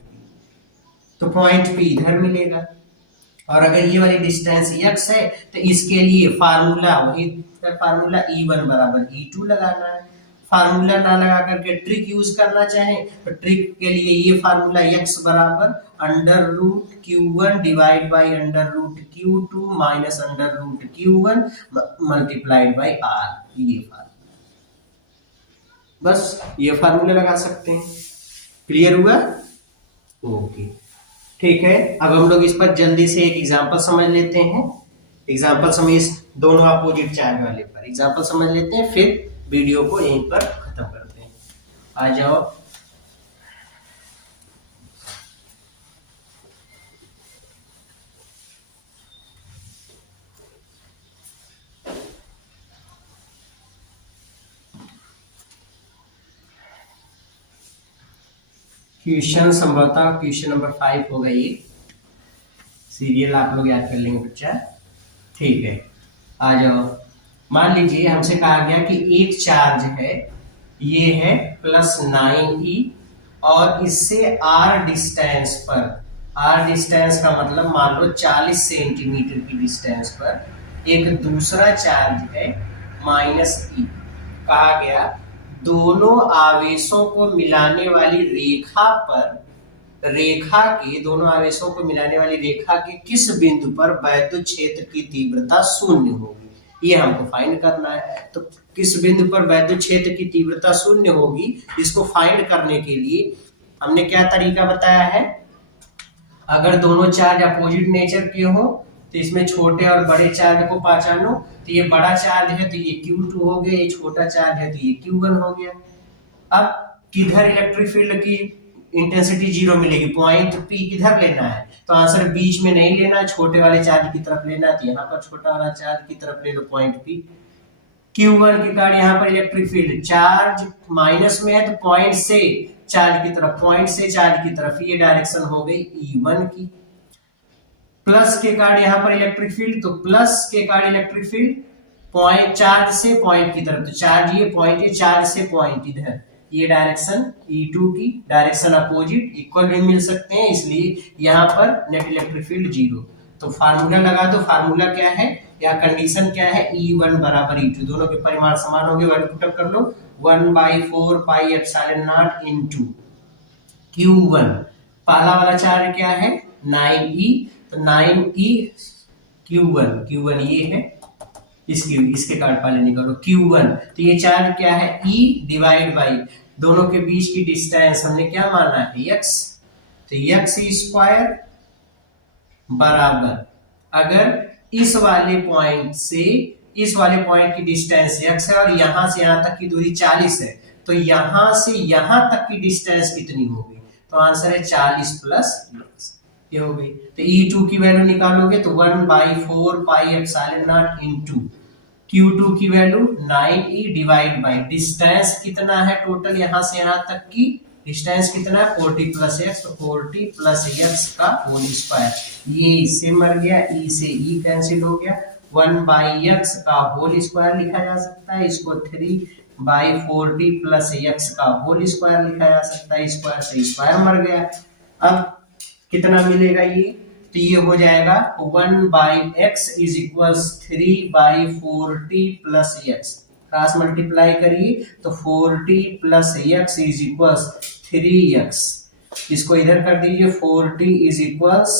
तो पॉइंट पे इधर मिलेगा। और अगर ये वाली डिस्टेंस x है तो इसके लिए फार्मूला वही फार्मूला E1 बराबर E2 लगाना है। फार्मूला ना लगा करके ट्रिक यूज करना चाहें तो ट्रिक के लिए ये फार्मूला x बराबर under root Q1 divide by under root Q2 minus under root Q1 multiplied by R, ये फार्मूला, बस ये फार्मूला लगा सकते हैं। क्लियर हुआ? ओके, ठीक है। अब हम लोग इस पर जल्दी से एक एग्जांपल समझ लेते हैं। एग्जांपल समझ, इस दोनों अपोजिट चार्ज वाले पर एग्जांपल समझ लेते हैं, फिर वीडियो को यहीं पर खत्म करते हैं। आ जाओ। क्वेश्चन संभवतः क्वेश्चन नंबर 5 होगा ये, सीरियल आप लोग याद कर लेंगे बच्चा, ठीक है। आ जाओ। मान लीजिए हमसे कहा गया कि एक चार्ज है, ये है प्लस 9e, और इससे r डिस्टेंस पर, r डिस्टेंस का मतलब मान लो 40 सेंटीमीटर की डिस्टेंस पर एक दूसरा चार्ज है माइनस e। कहा गया दोनों आवेशों को मिलाने वाली रेखा पर, रेखा के दोनों आवेशों को मिलाने वाली रेखा के किस बिंदु पर वैद्युत क्षेत्र की तीव्रता शून्य होगी, ये हमको फाइंड करना है। तो किस बिंदु पर वैद्युत क्षेत्र की तीव्रता शून्य होगी, इसको फाइंड करने के लिए हमने क्या तरीका बताया है, अगर दोनों चार्ज अपोजिट नेचर के हो तो इसमें छोटे और बड़े चार्ज को पहचानो। तो ये बड़ा चार्ज है तो ये Q2 हो गया, ये छोटा चार्ज है तो ये Q1 हो गया। अब किधर इलेक्ट्रिक फील्ड की इंटेंसिटी जीरो मिलेगी, पॉइंट P किधर लेना है, तो आंसर बीच में नहीं लेना है, छोटे वाले चार्ज की तरफ लेना है, तो यहाँ पर छोटा वाला चार्ज की तरफ ले लो पॉइंट P। Q1 के कारण यहाँ पर इलेक्ट्रिक फील्ड चार्ज माइनस में है तो पॉइंट से चार्ज की तरफ, पॉइंट से चार्ज की तरफ, ये डायरेक्शन हो गई E1 की। प्लस के कारण यहाँ पर इलेक्ट्रिक फील्ड, तो प्लस के कारण इलेक्ट्रिक फील्ड पॉइंट चार्ज से पॉइंट की तरफ, तो चार्ज ये पॉइंट है, चार्ज से पॉइंट इधर, ये डायरेक्शन E2 की, डायरेक्शन अपोजिट इक्वल भी मिल सकते हैं, इसलिए यहाँ पर नेट इलेक्ट्रिक फील्ड जीरो। तो फार्मूला लगा दो, फार्मूला क्या है या कंडीशन क्या है, E1 बराबर E2, दोनों के परिमाण समान होंगे, वैल्यू पुटअप कर लो, 1/4 pi epsilon not into Q1, पहला वाला चार्ज क्या है 9e, तो 9e Q1 ये है, इसके कार्ड पहले निकालो Q1, तो ये चार्ज क्या है E डिवाइड बाई दोनों के बीच की डिस्टेंस हमने क्या माना है x, तो x स्क्वायर बराबर, अगर इस वाले पॉइंट से इस वाले पॉइंट की डिस्टेंस x है और यहां से यहां तक की दूरी 40 है, तो यहां से यहां तक की डिस्टेंस कितनी होगी, तो आंसर है 40 प्लस x, ये हो गई। तो E2 की वैल्यू निकालोगे तो 1/4 pi epsilon not into Q2 की value 9e divide by distance कितना है टोटल यहां से यहां तक की डिस्टेंस कितना है 40 प्लस x, तो 40 प्लस x का होल स्क्वायर, ये इससे मर गया, e से e कैंसिल हो गया, 1/x का होल स्क्वायर लिखा जा सकता है, इसको 3 बाई 4t प्लस एक्स का होल स्क्वायर लिखा जा सकता है। स्क्वायर से स्क्वायर मर गया। अब कितना मिलेगा ये, तो ये हो जाएगा 1/x is equals 3/4t plus x. Cross multiply करिए तो 4t plus x is equals 3x। इसको इधर कर दीजिए, 4t इज इक्वल्स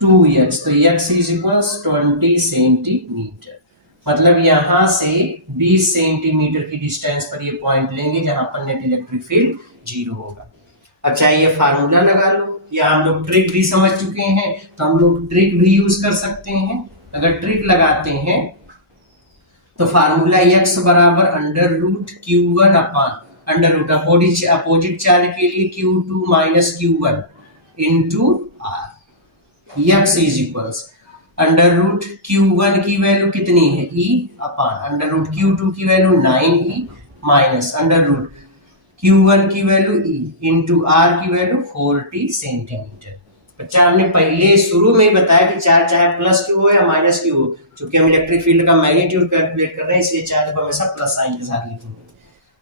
2x, तो x इज इक्वल्स 20 सेंटीमीटर। मतलब यहां से 20 सेंटीमीटर की डिस्टेंस पर ये पॉइंट लेंगे जहां पर नेट इलेक्ट्रिक फील्ड 0 होगा। अब चाहिए फार्मूला लगा लो, या हम लोग ट्रिक भी समझ चुके हैं तो हम लोग ट्रिक भी यूज कर सकते हैं। अगर ट्रिक लगाते हैं तो फार्मूला x बराबर under root Q1 upon under root opposite charge के लिए Q2 minus Q1 into R। x is equals under root Q1 की वैल्यू कितनी है e अपान अंडर रूट Q2 की value 9e minus under root Q1 की वैल्यू e इंटू R की वैल्यू 40 सेंटीमीटर। बच्चा हमने पहले शुरू में ही बताया कि चार्ज चाहे प्लस क्यू हो या माइनस क्यू हो, क्योंकि हम इलेक्ट्रिक फील्ड का मैग्नीट्यूड कैलकुलेट कर रहे हैं इसलिए चार्ज को हमेशा प्लस साइन के साथ लिखेंगे।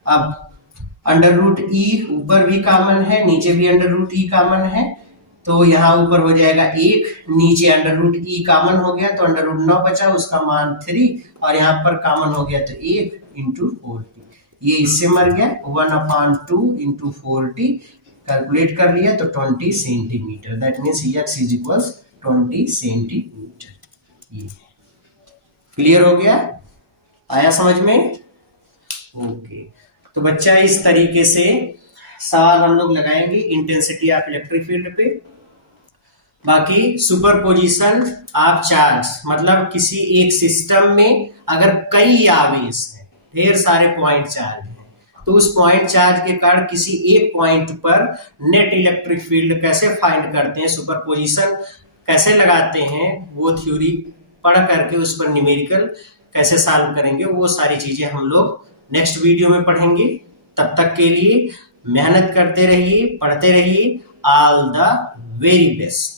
अब अंडर रूट ई ऊपर भी कॉमन है, नीचे भी अंडर रूट ई कॉमन है, तो यहाँ ऊपर हो जाएगा 1, नीचे अंडर रूट ई कॉमन हो गया तो अंडर रूट 9 बचा, उसका मान 3, और यहाँ पर कॉमन हो गया तो 1 इंटू 40। ये इससे मर गया 1/2 इंटू 40, कैलकुलेट कर लिया तो 20 centimetre. That means x is equals 20 centimetre. ये क्लियर हो गया, आया समझ में? ओके, तो बच्चा इस तरीके से सवाल हम लोग लगाएंगे इंटेंसिटी ऑफ इलेक्ट्रिक फील्ड पे। बाकी सुपरपोजिशन ऑफ चार्ज, मतलब किसी एक सिस्टम में अगर कई आवेश हैं, ढेर सारे पॉइंट चार्ज हैं, तो उस पॉइंट चार्ज के कारण किसी एक पॉइंट पर नेट इलेक्ट्रिक फील्ड कैसे फाइंड करते हैं, सुपरपोजिशन कैसे लगाते हैं, वो थ्योरी पढ़ करके उस पर न्यूमेरिकल कैसे सॉल्व करेंगे, वो सारी चीजें हम लोग नेक्स्ट वीडियो में पढ़ेंगे। तब तक के लिए मेहनत करते रहिए, पढ़ते रहिए। All the very best.